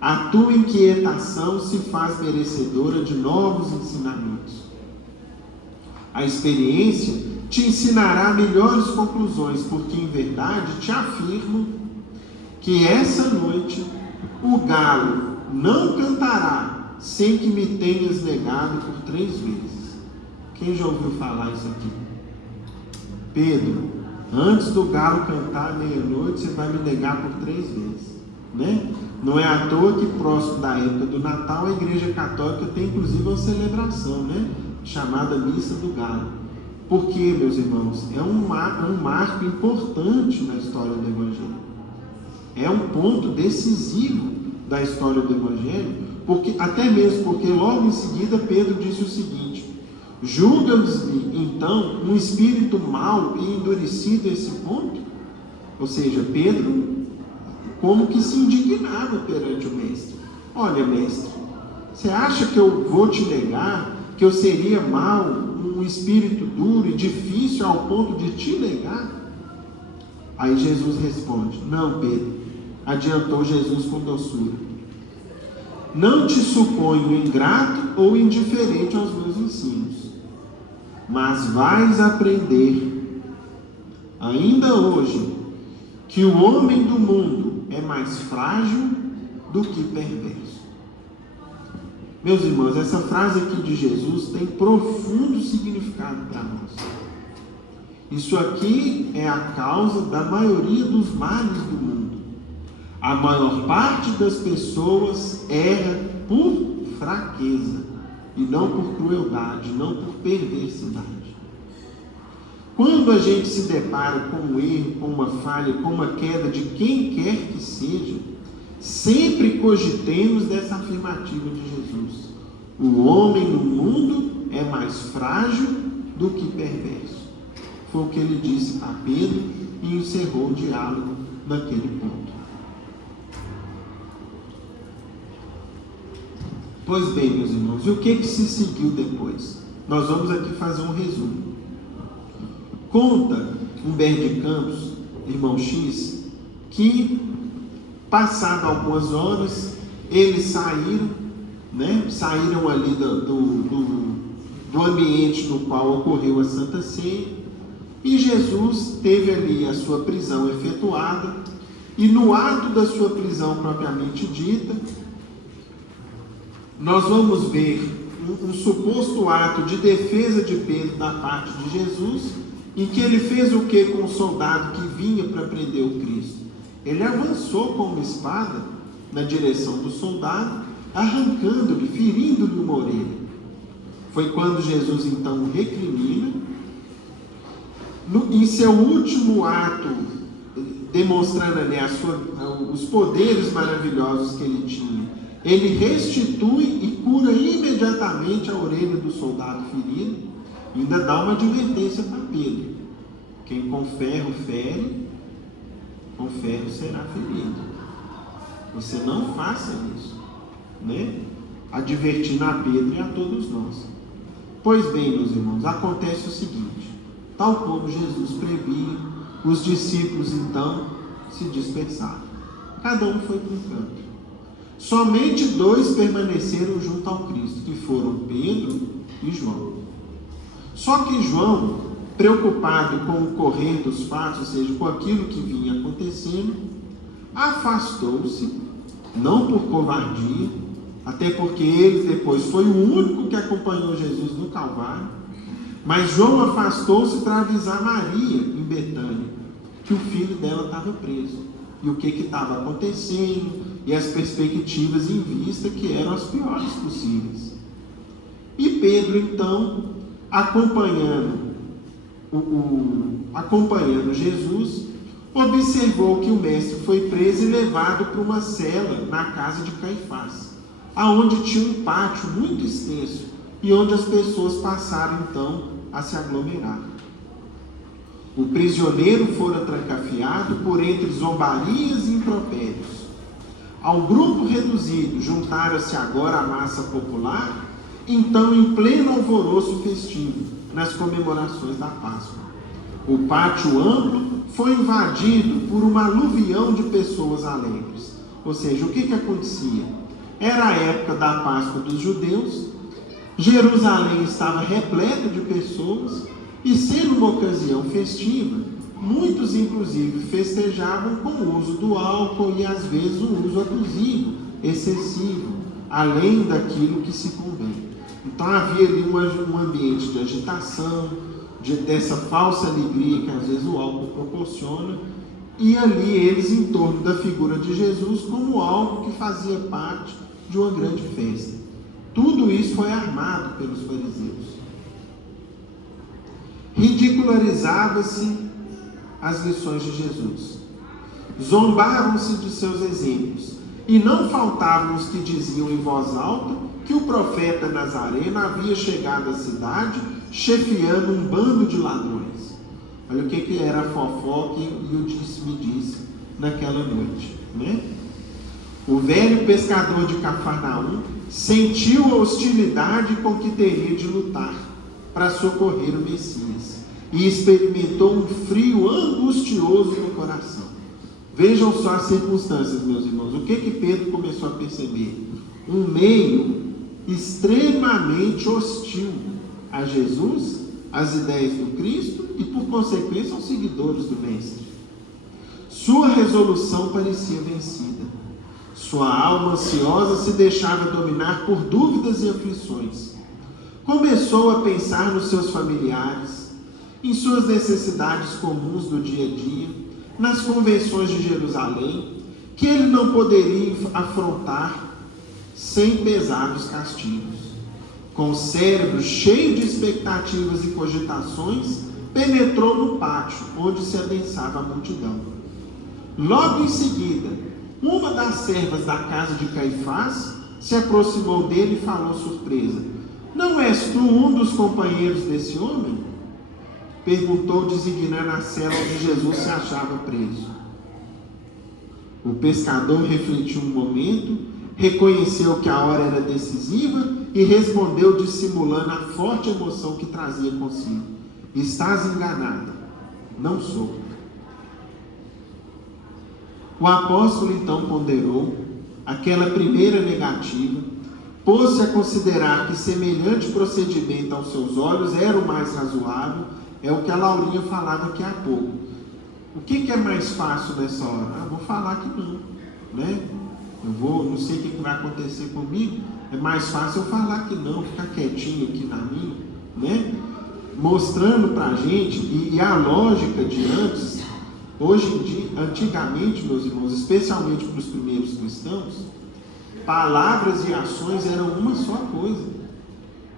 a tua inquietação se faz merecedora de novos ensinamentos. A experiência te ensinará melhores conclusões, porque em verdade te afirmo que essa noite o galo não cantará sem que me tenhas negado por 3 vezes. Quem já ouviu falar isso aqui? Pedro, antes do galo cantar à meia-noite, você vai me negar por 3 vezes, né? Não é à toa que próximo da época do Natal a Igreja Católica tem inclusive uma celebração, né? Chamada Missa do Galo. Porque, meus irmãos, é um marco importante na história do Evangelho. É um ponto decisivo da história do Evangelho, porque, até mesmo porque logo em seguida Pedro disse o seguinte: julga-lhe então um espírito mau e endurecido a esse ponto? Ou seja, Pedro como que se indignava perante o mestre. Olha, mestre, você acha que eu vou te negar, que eu seria mau, um espírito duro e difícil ao ponto de te negar? Aí Jesus responde: não, Pedro, adiantou Jesus com doçura, não te suponho ingrato ou indiferente aos meus ensinos, mas vais aprender ainda hoje que o homem do mundo é mais frágil do que perverso. Meus irmãos, essa frase aqui de Jesus tem profundo significado para nós. Isso aqui é a causa da maioria dos males do mundo. A maior parte das pessoas erra por fraqueza e não por crueldade, não por perversidade. Quando a gente se depara com um erro, com uma falha, com uma queda de quem quer que seja, sempre cogitemos dessa afirmativa de Jesus: o homem no mundo é mais frágil do que perverso. Foi o que ele disse a Pedro e encerrou o diálogo naquele ponto. Pois bem, meus irmãos, e o que se seguiu depois? Nós vamos aqui fazer um resumo. Conta Humberto de Campos, irmão X, que passado algumas horas, eles saíram, né? Saíram ali do ambiente no qual ocorreu a Santa Ceia, e Jesus teve ali a sua prisão efetuada, e no ato da sua prisão propriamente dita, nós vamos ver um suposto ato de defesa de Pedro da parte de Jesus, em que ele fez o que com o soldado que vinha para prender o Cristo? Ele avançou com uma espada na direção do soldado, arrancando-lhe, ferindo-lhe uma orelha. Foi quando Jesus então o recrimina. Em seu último ato, demonstrando ali os poderes maravilhosos que ele tinha, ele restitui e cura imediatamente a orelha do soldado ferido. Ainda dá uma advertência para Pedro: quem com ferro fere, com ferro será ferido. Você não faça isso, né? Advertindo a Pedro e a todos nós. Pois bem, meus irmãos, acontece o seguinte: tal como Jesus previa, os discípulos então se dispersaram. Cada um foi para um canto. Somente 2 permaneceram junto ao Cristo, que foram Pedro e João. Só que João, preocupado com o correr dos fatos, ou seja, com aquilo que vinha acontecendo, afastou-se, não por covardia, até porque ele depois foi o único que acompanhou Jesus no Calvário, mas João afastou-se para avisar Maria, em Betânia, que o filho dela estava preso, e o que estava acontecendo, e as perspectivas em vista, que eram as piores possíveis. E Pedro, então, acompanhando Jesus, observou que o mestre foi preso e levado para uma cela na casa de Caifás, aonde tinha um pátio muito extenso e onde as pessoas passaram então a se aglomerar. O prisioneiro fora trancafiado por entre zombarias e impropérios. Ao grupo reduzido juntara-se agora a massa popular, então em pleno alvoroço festivo, nas comemorações da Páscoa. O pátio amplo foi invadido por uma aluvião de pessoas alegres. Ou seja, o que acontecia? Era a época da Páscoa dos judeus, Jerusalém estava repleta de pessoas, e sendo uma ocasião festiva, muitos inclusive festejavam com o uso do álcool e às vezes o uso abusivo, excessivo, além daquilo que se convém. Então havia ali um ambiente de agitação, dessa falsa alegria que às vezes o álcool proporciona, e ali eles em torno da figura de Jesus como algo que fazia parte de uma grande festa. Tudo isso foi armado pelos fariseus. Ridicularizava-se as lições de Jesus. Zombavam-se de seus exemplos. E não faltavam os que diziam em voz alta que o profeta Nazareno havia chegado à cidade chefiando um bando de ladrões. Olha o que era a fofoca e o disse-me-disse naquela noite, né? O velho pescador de Cafarnaum sentiu a hostilidade com que teria de lutar para socorrer o Messias e experimentou um frio angustioso no coração. Vejam só as circunstâncias, meus irmãos. O que Pedro começou a perceber? Um meio extremamente hostil a Jesus, às ideias do Cristo e, por consequência, aos seguidores do Mestre. Sua resolução parecia vencida. Sua alma ansiosa se deixava dominar por dúvidas e aflições. Começou a pensar nos seus familiares, em suas necessidades comuns do dia a dia, nas convenções de Jerusalém, que ele não poderia afrontar sem pesados castigos. Com o cérebro cheio de expectativas e cogitações, penetrou no pátio, onde se adensava a multidão. Logo em seguida, uma das servas da casa de Caifás se aproximou dele e falou surpresa: "Não és tu um dos companheiros desse homem?" Perguntou, designando a cela onde Jesus se achava preso. O pescador refletiu um momento, reconheceu que a hora era decisiva e respondeu, dissimulando a forte emoção que trazia consigo: "Estás enganada, não sou." O apóstolo então ponderou aquela primeira negativa, pôs-se a considerar que semelhante procedimento aos seus olhos era o mais razoável. É o que a Laurinha falava aqui há pouco. O que é mais fácil nessa hora? Vou falar que não, né? Não sei o que vai acontecer comigo. É mais fácil eu falar que não, ficar quietinho aqui na minha, né? Mostrando para a gente, e a lógica de antes, hoje em dia, antigamente, meus irmãos, especialmente para os primeiros cristãos, palavras e ações eram uma só coisa.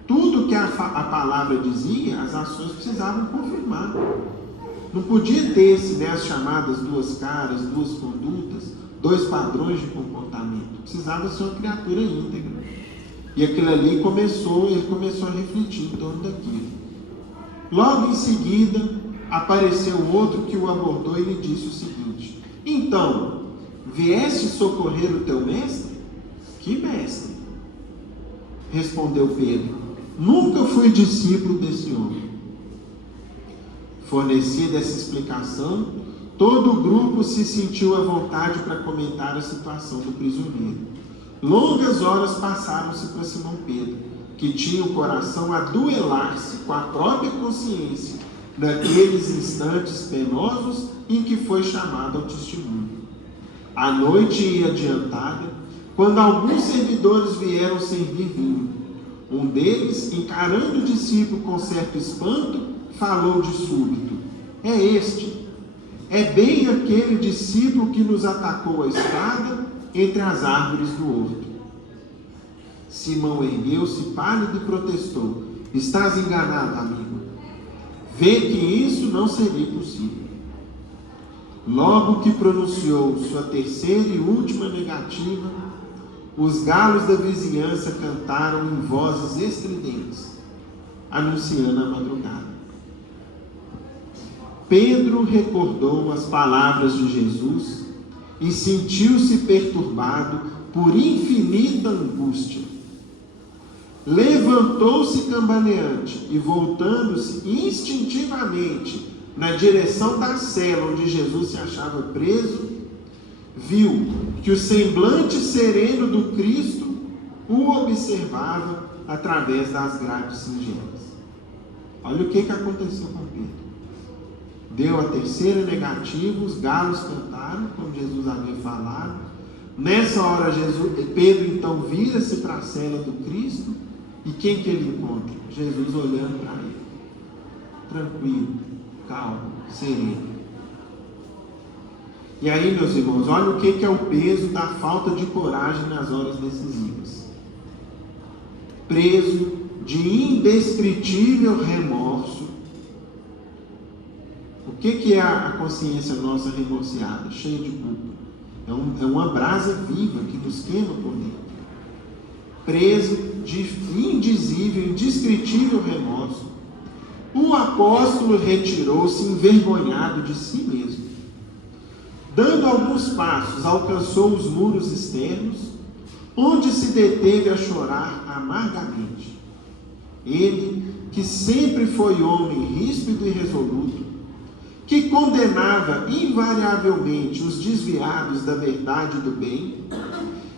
Tudo que a palavra dizia, as ações precisavam confirmar. Não podia ter as chamadas duas caras, duas condutas, dois padrões de comportamento. Precisava ser uma criatura íntegra. E aquilo ali ele começou a refletir em torno daquilo. Logo em seguida, apareceu outro que o abordou e lhe disse o seguinte: "Então, vieste socorrer o teu mestre?" "Que mestre?" respondeu Pedro. "Nunca fui discípulo desse homem." Fornecida essa explicação, todo o grupo se sentiu à vontade para comentar a situação do prisioneiro. Longas horas passaram-se para Simão Pedro, que tinha o coração a duelar-se com a própria consciência naqueles instantes penosos em que foi chamado ao testemunho. A noite ia adiantada, quando alguns servidores vieram servir vinho. Um deles, encarando o discípulo com certo espanto, falou de súbito: é este, é bem aquele discípulo que nos atacou a espada entre as árvores do horto. Simão ergueu-se pálido e protestou: estás enganado, amigo. Vê que isso não seria possível. Logo que pronunciou sua terceira e última negativa, os galos da vizinhança cantaram em vozes estridentes, anunciando a madrugada. Pedro recordou as palavras de Jesus e sentiu-se perturbado por infinita angústia. Levantou-se cambaleante e, voltando-se instintivamente na direção da cela onde Jesus se achava preso, viu que o semblante sereno do Cristo o observava através das grades singelas. Olha o que aconteceu com Pedro. Deu a terceira negativa, os galos cantaram, como Jesus havia falado. Nessa hora, Pedro então vira-se para a cela do Cristo, e quem que ele encontra? Jesus olhando para ele, tranquilo, calmo, sereno. E aí, meus irmãos, olha o que é o peso da falta de coragem nas horas decisivas. Preso de indescritível remorso. O que é a consciência nossa remorseada, cheia de culpa? É uma brasa viva que nos queima por dentro. Preso de indizível, indescritível remorso, o apóstolo retirou-se envergonhado de si mesmo. Dando alguns passos, alcançou os muros externos, onde se deteve a chorar amargamente. Ele, que sempre foi homem ríspido e resoluto, que condenava invariavelmente os desviados da verdade e do bem,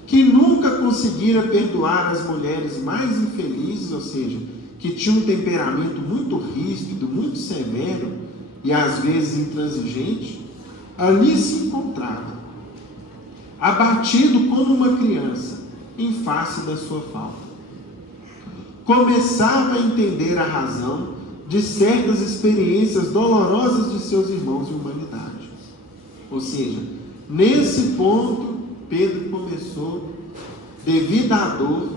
que nunca conseguira perdoar as mulheres mais infelizes, ou seja, que tinham um temperamento muito ríspido, muito severo e às vezes intransigente, ali se encontrava, abatido como uma criança, em face da sua falta. Começava a entender a razão de certas experiências dolorosas de seus irmãos de humanidade. Ou seja, nesse ponto, Pedro começou, devido à dor,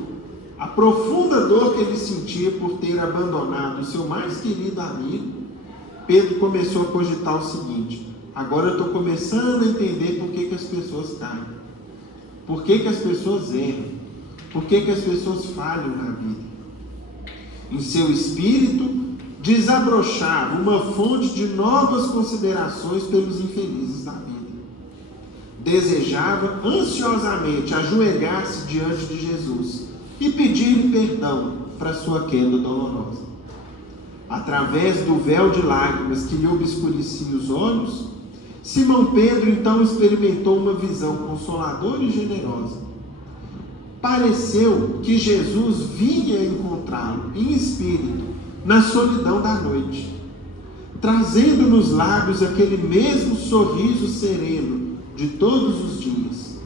a profunda dor que ele sentia por ter abandonado o seu mais querido amigo, Pedro começou a cogitar o seguinte: agora eu estou começando a entender por que as pessoas caem, por que as pessoas erram, por que as pessoas falham na vida. Em seu espírito, desabrochava uma fonte de novas considerações pelos infelizes da vida. Desejava ansiosamente ajoelhar-se diante de Jesus e pedir-lhe perdão para sua queda dolorosa. Através do véu de lágrimas que lhe obscurecia os olhos, Simão Pedro então experimentou uma visão consoladora e generosa. Pareceu que Jesus vinha encontrá-lo em espírito na solidão da noite, trazendo nos lábios aquele mesmo sorriso sereno de todos os dias.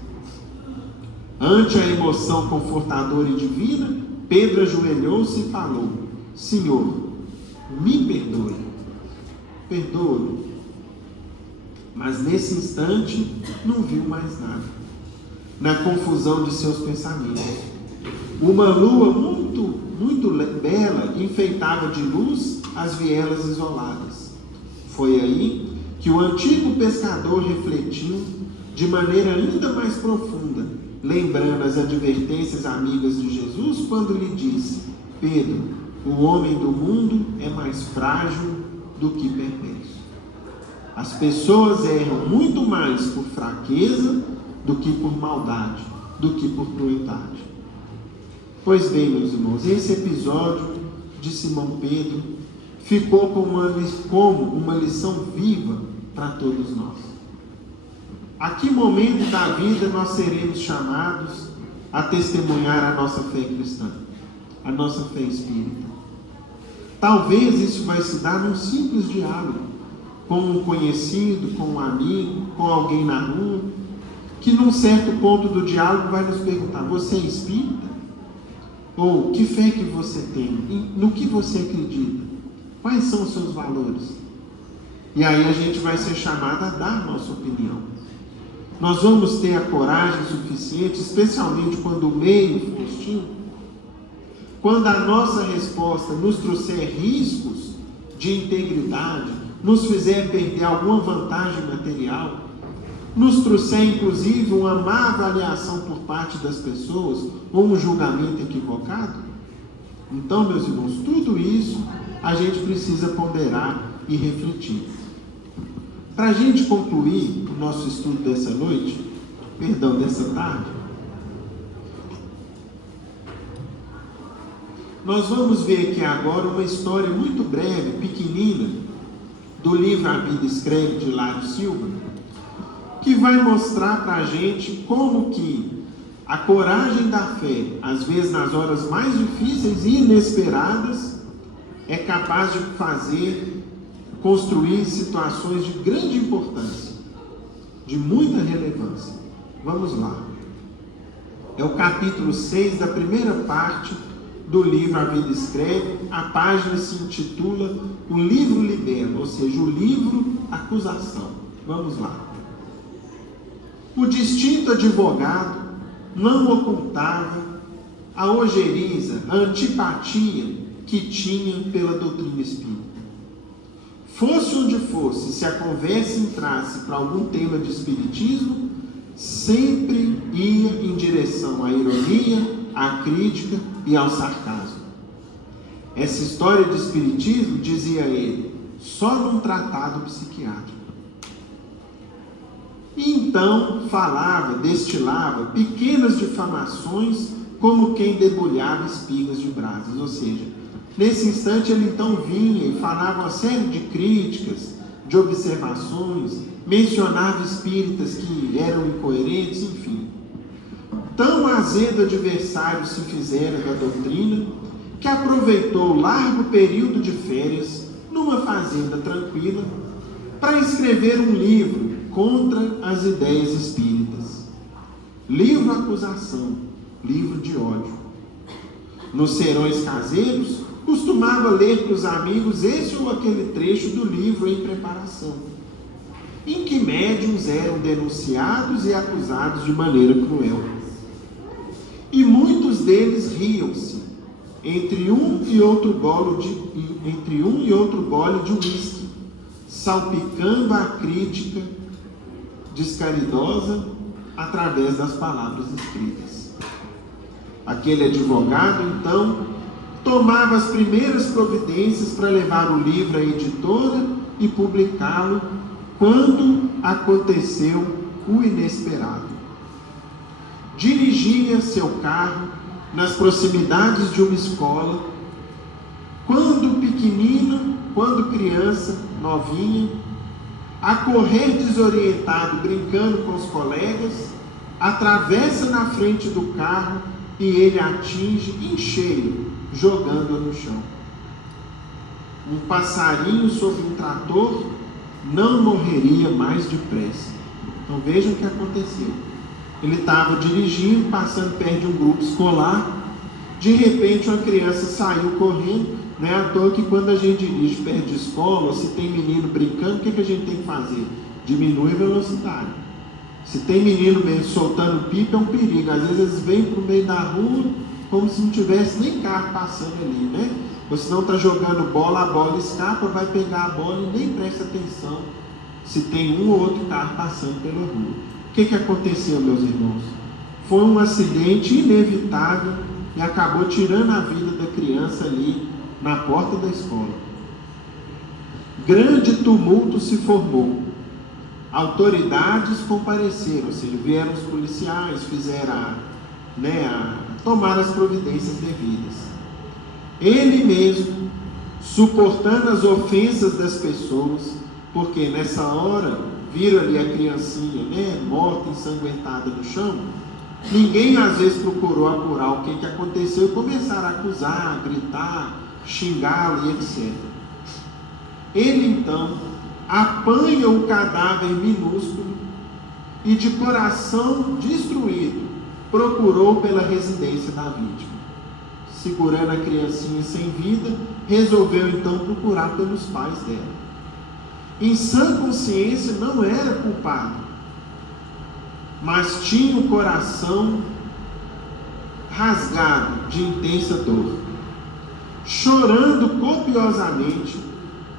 Ante a emoção confortadora e divina, Pedro ajoelhou-se e falou: Senhor, me perdoe. Perdoe. Mas nesse instante não viu mais nada. Na confusão de seus pensamentos, uma lua muito bela enfeitava de luz as vielas isoladas. Foi aí que o antigo pescador refletiu de maneira ainda mais profunda, lembrando as advertências amigas de Jesus quando lhe disse: Pedro, o homem do mundo é mais frágil do que perverso. As pessoas erram muito mais por fraqueza do que por maldade, do que por crueldade. Pois bem, meus irmãos, esse episódio de Simão Pedro ficou como uma lição viva para todos nós. A que momento da vida nós seremos chamados a testemunhar a nossa fé cristã, a nossa fé espírita. Talvez isso vai se dar num simples diálogo, com um conhecido, com um amigo, com alguém na rua, que num certo ponto do diálogo vai nos perguntar: você é espírita? Ou que fé que você tem? No que você acredita? Quais são os seus valores? E aí a gente vai ser chamado a dar nossa opinião. Nós vamos ter a coragem suficiente, especialmente quando o meio for hostil, quando a nossa resposta nos trouxer riscos de integridade, nos fizer perder alguma vantagem material, nos trouxer inclusive uma má avaliação por parte das pessoas, ou um julgamento equivocado. Então, meus irmãos, tudo isso a gente precisa ponderar e refletir. Para a gente concluir o nosso estudo dessa tarde, nós vamos ver aqui agora uma história muito breve, pequenina, do livro A Vida Escreve, de Hilário Silva, que vai mostrar para a gente como que a coragem da fé, às vezes nas horas mais difíceis e inesperadas, é capaz de construir situações de grande importância, de muita relevância. Vamos lá. É o capítulo 6 da primeira parte do livro A Vida Escreve. A página se intitula O Livro Libelo, ou seja, o livro Acusação. Vamos lá. O distinto advogado não ocultava a ojeriza, a antipatia que tinha pela doutrina espírita. Fosse onde fosse, se a conversa entrasse para algum tema de espiritismo, sempre ia em direção à ironia, à crítica e ao sarcasmo. Essa história de espiritismo, dizia ele, só num tratado psiquiátrico. E então destilava pequenas difamações como quem debulhava espigas de brasas. Ou seja, nesse instante ele então vinha e falava uma série de críticas, de observações, mencionava espíritas que eram incoerentes, enfim. Tão azedo adversário se fizera da doutrina, que aproveitou largo período de férias numa fazenda tranquila para escrever um livro contra as ideias espíritas. Livro Acusação, livro de ódio. Nos serões caseiros, costumava ler para os amigos esse ou aquele trecho do livro em preparação, em que médiuns eram denunciados e acusados de maneira cruel. E muitos deles riam-se entre um e outro gole de uísque, salpicando a crítica descaridosa através das palavras escritas. Aquele advogado, então, tomava as primeiras providências para levar o livro à editora e publicá-lo quando aconteceu o inesperado. Dirigia seu carro nas proximidades de uma escola, quando criança, novinha, a correr desorientado, brincando com os colegas, atravessa na frente do carro e ele atinge em cheio, jogando-a no chão. Um passarinho sobre um trator não morreria mais depressa. Então vejam o que aconteceu. Ele estava dirigindo, passando perto de um grupo escolar. De repente uma criança saiu correndo. Não é à toa que quando a gente dirige perto de escola, ou se tem menino brincando, o que a gente tem que fazer? Diminui a velocidade. Se tem menino mesmo soltando pipa, é um perigo. Às vezes eles vêm para o meio da rua como se não tivesse nem carro passando ali, né? Ou se não está jogando bola, a bola escapa, vai pegar a bola e nem presta atenção se tem um ou outro carro passando pela rua. O que aconteceu, meus irmãos? Foi um acidente inevitável e acabou tirando a vida da criança ali na porta da escola. Grande tumulto se formou. Autoridades compareceram, ou seja, vieram os policiais, fizeram tomar as providências devidas. Ele mesmo, suportando as ofensas das pessoas, porque nessa hora viram ali a criancinha, morta, ensanguentada no chão, Ninguém às vezes procurou apurar o que aconteceu e começaram a acusar, gritar, xingá-lo e etc. Ele então apanha o cadáver minúsculo e, de coração destruído, procurou pela residência da vítima. Segurando a criancinha sem vida, resolveu então procurar pelos pais dela. Em sã consciência, não era culpado, mas tinha o coração rasgado de intensa dor. Chorando copiosamente,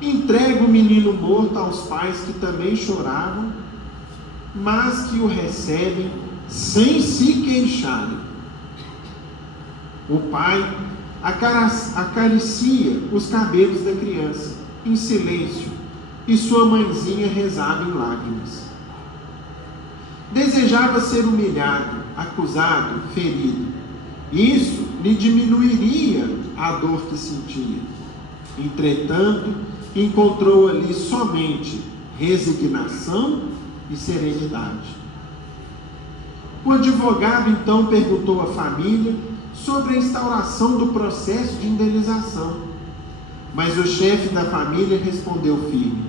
entrega o menino morto aos pais, que também choravam, mas que o recebem sem se queixarem. O pai acaricia os cabelos da criança em silêncio, e sua mãezinha rezava em lágrimas. Desejava ser humilhado, acusado, ferido. Isso lhe diminuiria a dor que sentia. Entretanto, encontrou ali somente resignação e serenidade. O advogado então perguntou à família sobre a instauração do processo de indenização, mas o chefe da família respondeu firme: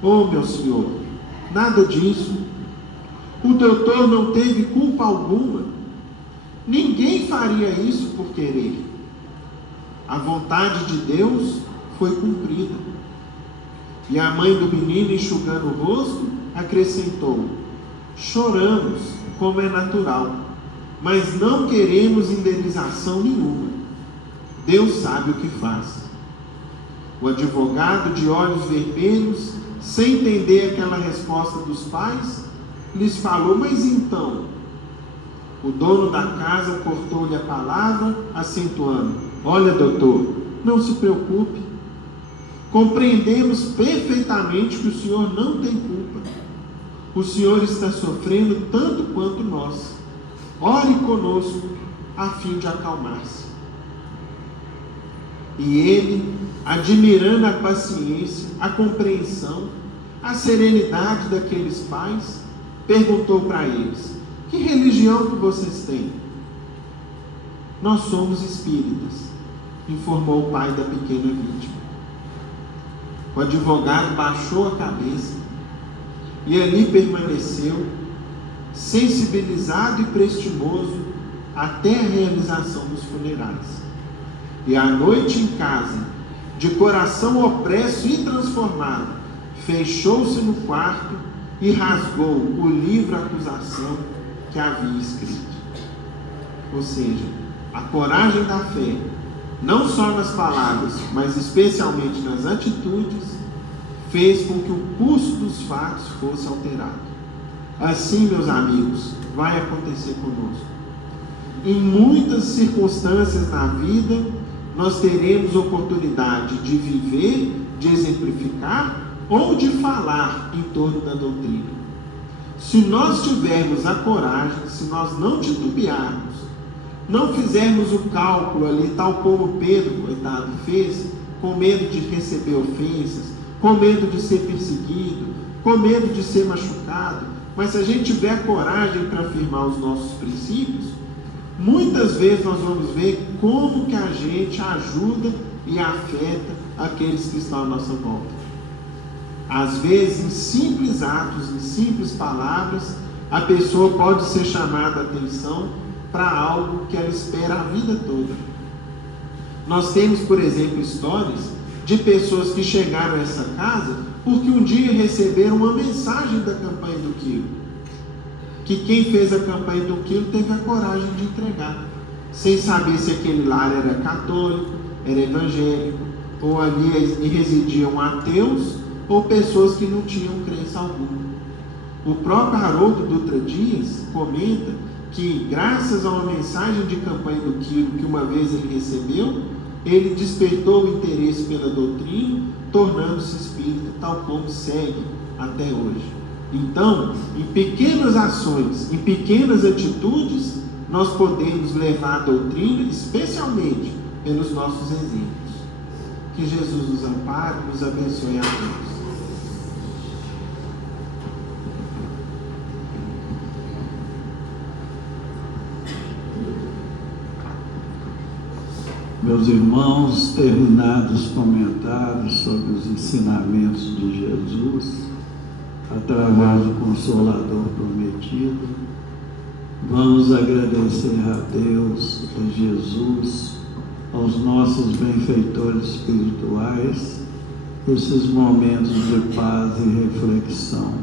meu senhor, nada disso. O doutor não teve culpa alguma. Ninguém faria isso por querer. A vontade de Deus foi cumprida. E a mãe do menino, enxugando o rosto, acrescentou: choramos, como é natural, mas não queremos indenização nenhuma. Deus sabe o que faz. O advogado, de olhos vermelhos, sem entender aquela resposta dos pais, lhes falou: mas então? O dono da casa cortou-lhe a palavra, acentuando: olha, doutor, não se preocupe. Compreendemos perfeitamente que o senhor não tem culpa. O senhor está sofrendo tanto quanto nós. Ore conosco, a fim de acalmar-se. E ele, admirando a paciência, a compreensão, a serenidade daqueles pais, perguntou para eles: que religião que vocês têm? Nós somos espíritas, informou o pai da pequena vítima. O advogado baixou a cabeça e ali permaneceu, sensibilizado e prestimoso, até a realização dos funerais. E à noite em casa, de coração opresso e transformado, fechou-se no quarto e rasgou o livro-acusação que havia escrito. Ou seja, a coragem da fé, não só nas palavras, mas especialmente nas atitudes, fez com que o curso dos fatos fosse alterado. Assim, meus amigos, vai acontecer conosco. Em muitas circunstâncias na vida, nós teremos oportunidade de viver, de exemplificar ou de falar em torno da doutrina. Se nós tivermos a coragem, se nós não titubearmos, não fizermos o cálculo ali, tal como Pedro, coitado, fez, com medo de receber ofensas, com medo de ser perseguido, com medo de ser machucado, mas se a gente tiver a coragem para afirmar os nossos princípios, muitas vezes nós vamos ver como que a gente ajuda e afeta aqueles que estão à nossa volta. Às vezes, em simples atos, em simples palavras, a pessoa pode ser chamada a atenção para algo que ela espera a vida toda. Nós temos, por exemplo, histórias de pessoas que chegaram a essa casa porque um dia receberam uma mensagem da campanha do quilo, que quem fez a campanha do quilo teve a coragem de entregar, sem saber se aquele lar era católico, era evangélico, ou ali residiam ateus, ou pessoas que não tinham crença alguma. O próprio Haroldo Dutra Dias comenta que, graças a uma mensagem de campanha do quilo que uma vez ele recebeu, ele despertou o interesse pela doutrina, tornando-se espírita, tal como segue até hoje. Então, em pequenas ações, em pequenas atitudes, nós podemos levar a doutrina, especialmente pelos nossos exemplos. Que Jesus nos ampare, nos abençoe a todos. Meus irmãos, terminados os comentários sobre os ensinamentos de Jesus, através do Consolador prometido, vamos agradecer a Deus, a Jesus, aos nossos benfeitores espirituais, esses momentos de paz e reflexão.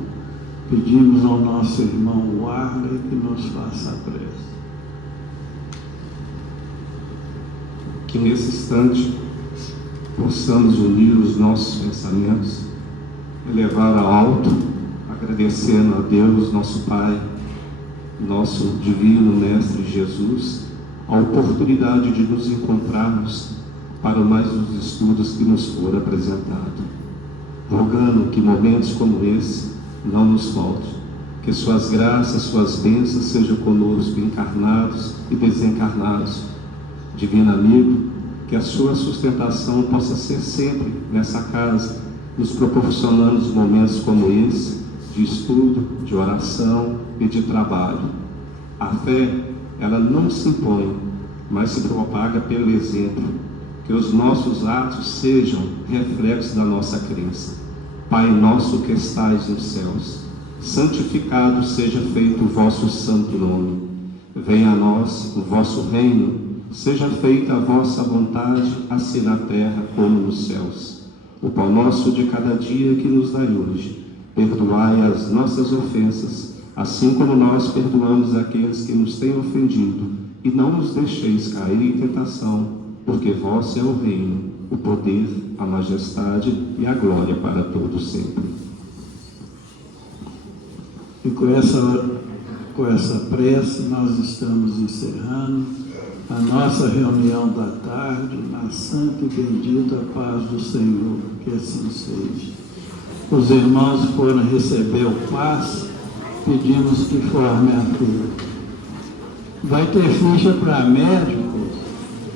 Pedimos ao nosso irmão Warley que nos faça a prece. Que nesse instante possamos unir os nossos pensamentos, elevar ao alto, agradecendo a Deus, nosso Pai, nosso divino Mestre Jesus, a oportunidade de nos encontrarmos para mais os estudos que nos foram apresentados, rogando que momentos como esse não nos faltem, que suas graças, suas bênçãos sejam conosco, encarnados e desencarnados. Divino amigo, que a sua sustentação possa ser sempre nessa casa, nos proporcionando momentos como esse, de estudo, de oração e de trabalho. A fé, ela não se impõe, mas se propaga pelo exemplo. Que os nossos atos sejam reflexos da nossa crença. Pai nosso que estais nos céus, santificado seja feito o vosso santo nome. Venha a nós o vosso reino, seja feita a vossa vontade, assim na terra como nos céus. O pão nosso de cada dia que nos dai hoje, perdoai as nossas ofensas, assim como nós perdoamos aqueles que nos têm ofendido, e não nos deixeis cair em tentação, porque vosso é o reino, o poder, a majestade e a glória para todos sempre. E com essa prece nós estamos encerrando a nossa reunião da tarde, na santa e bendita paz do Senhor, que assim seja. Os irmãos foram receber o passe, pedimos que formem a fila. Vai ter ficha para médicos,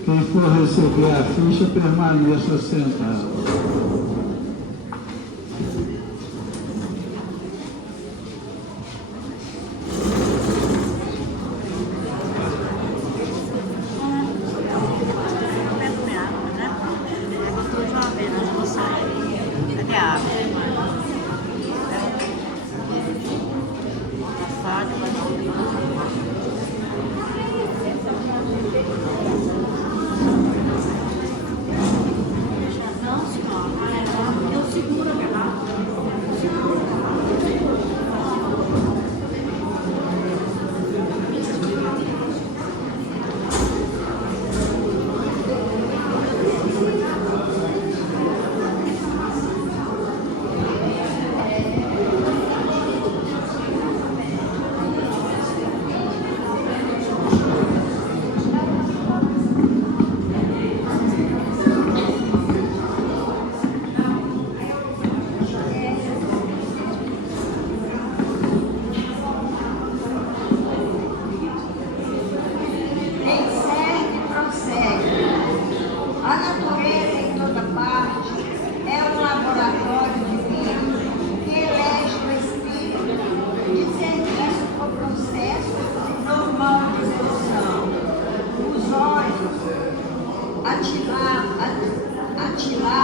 quem for receber a ficha permaneça sentado. ativar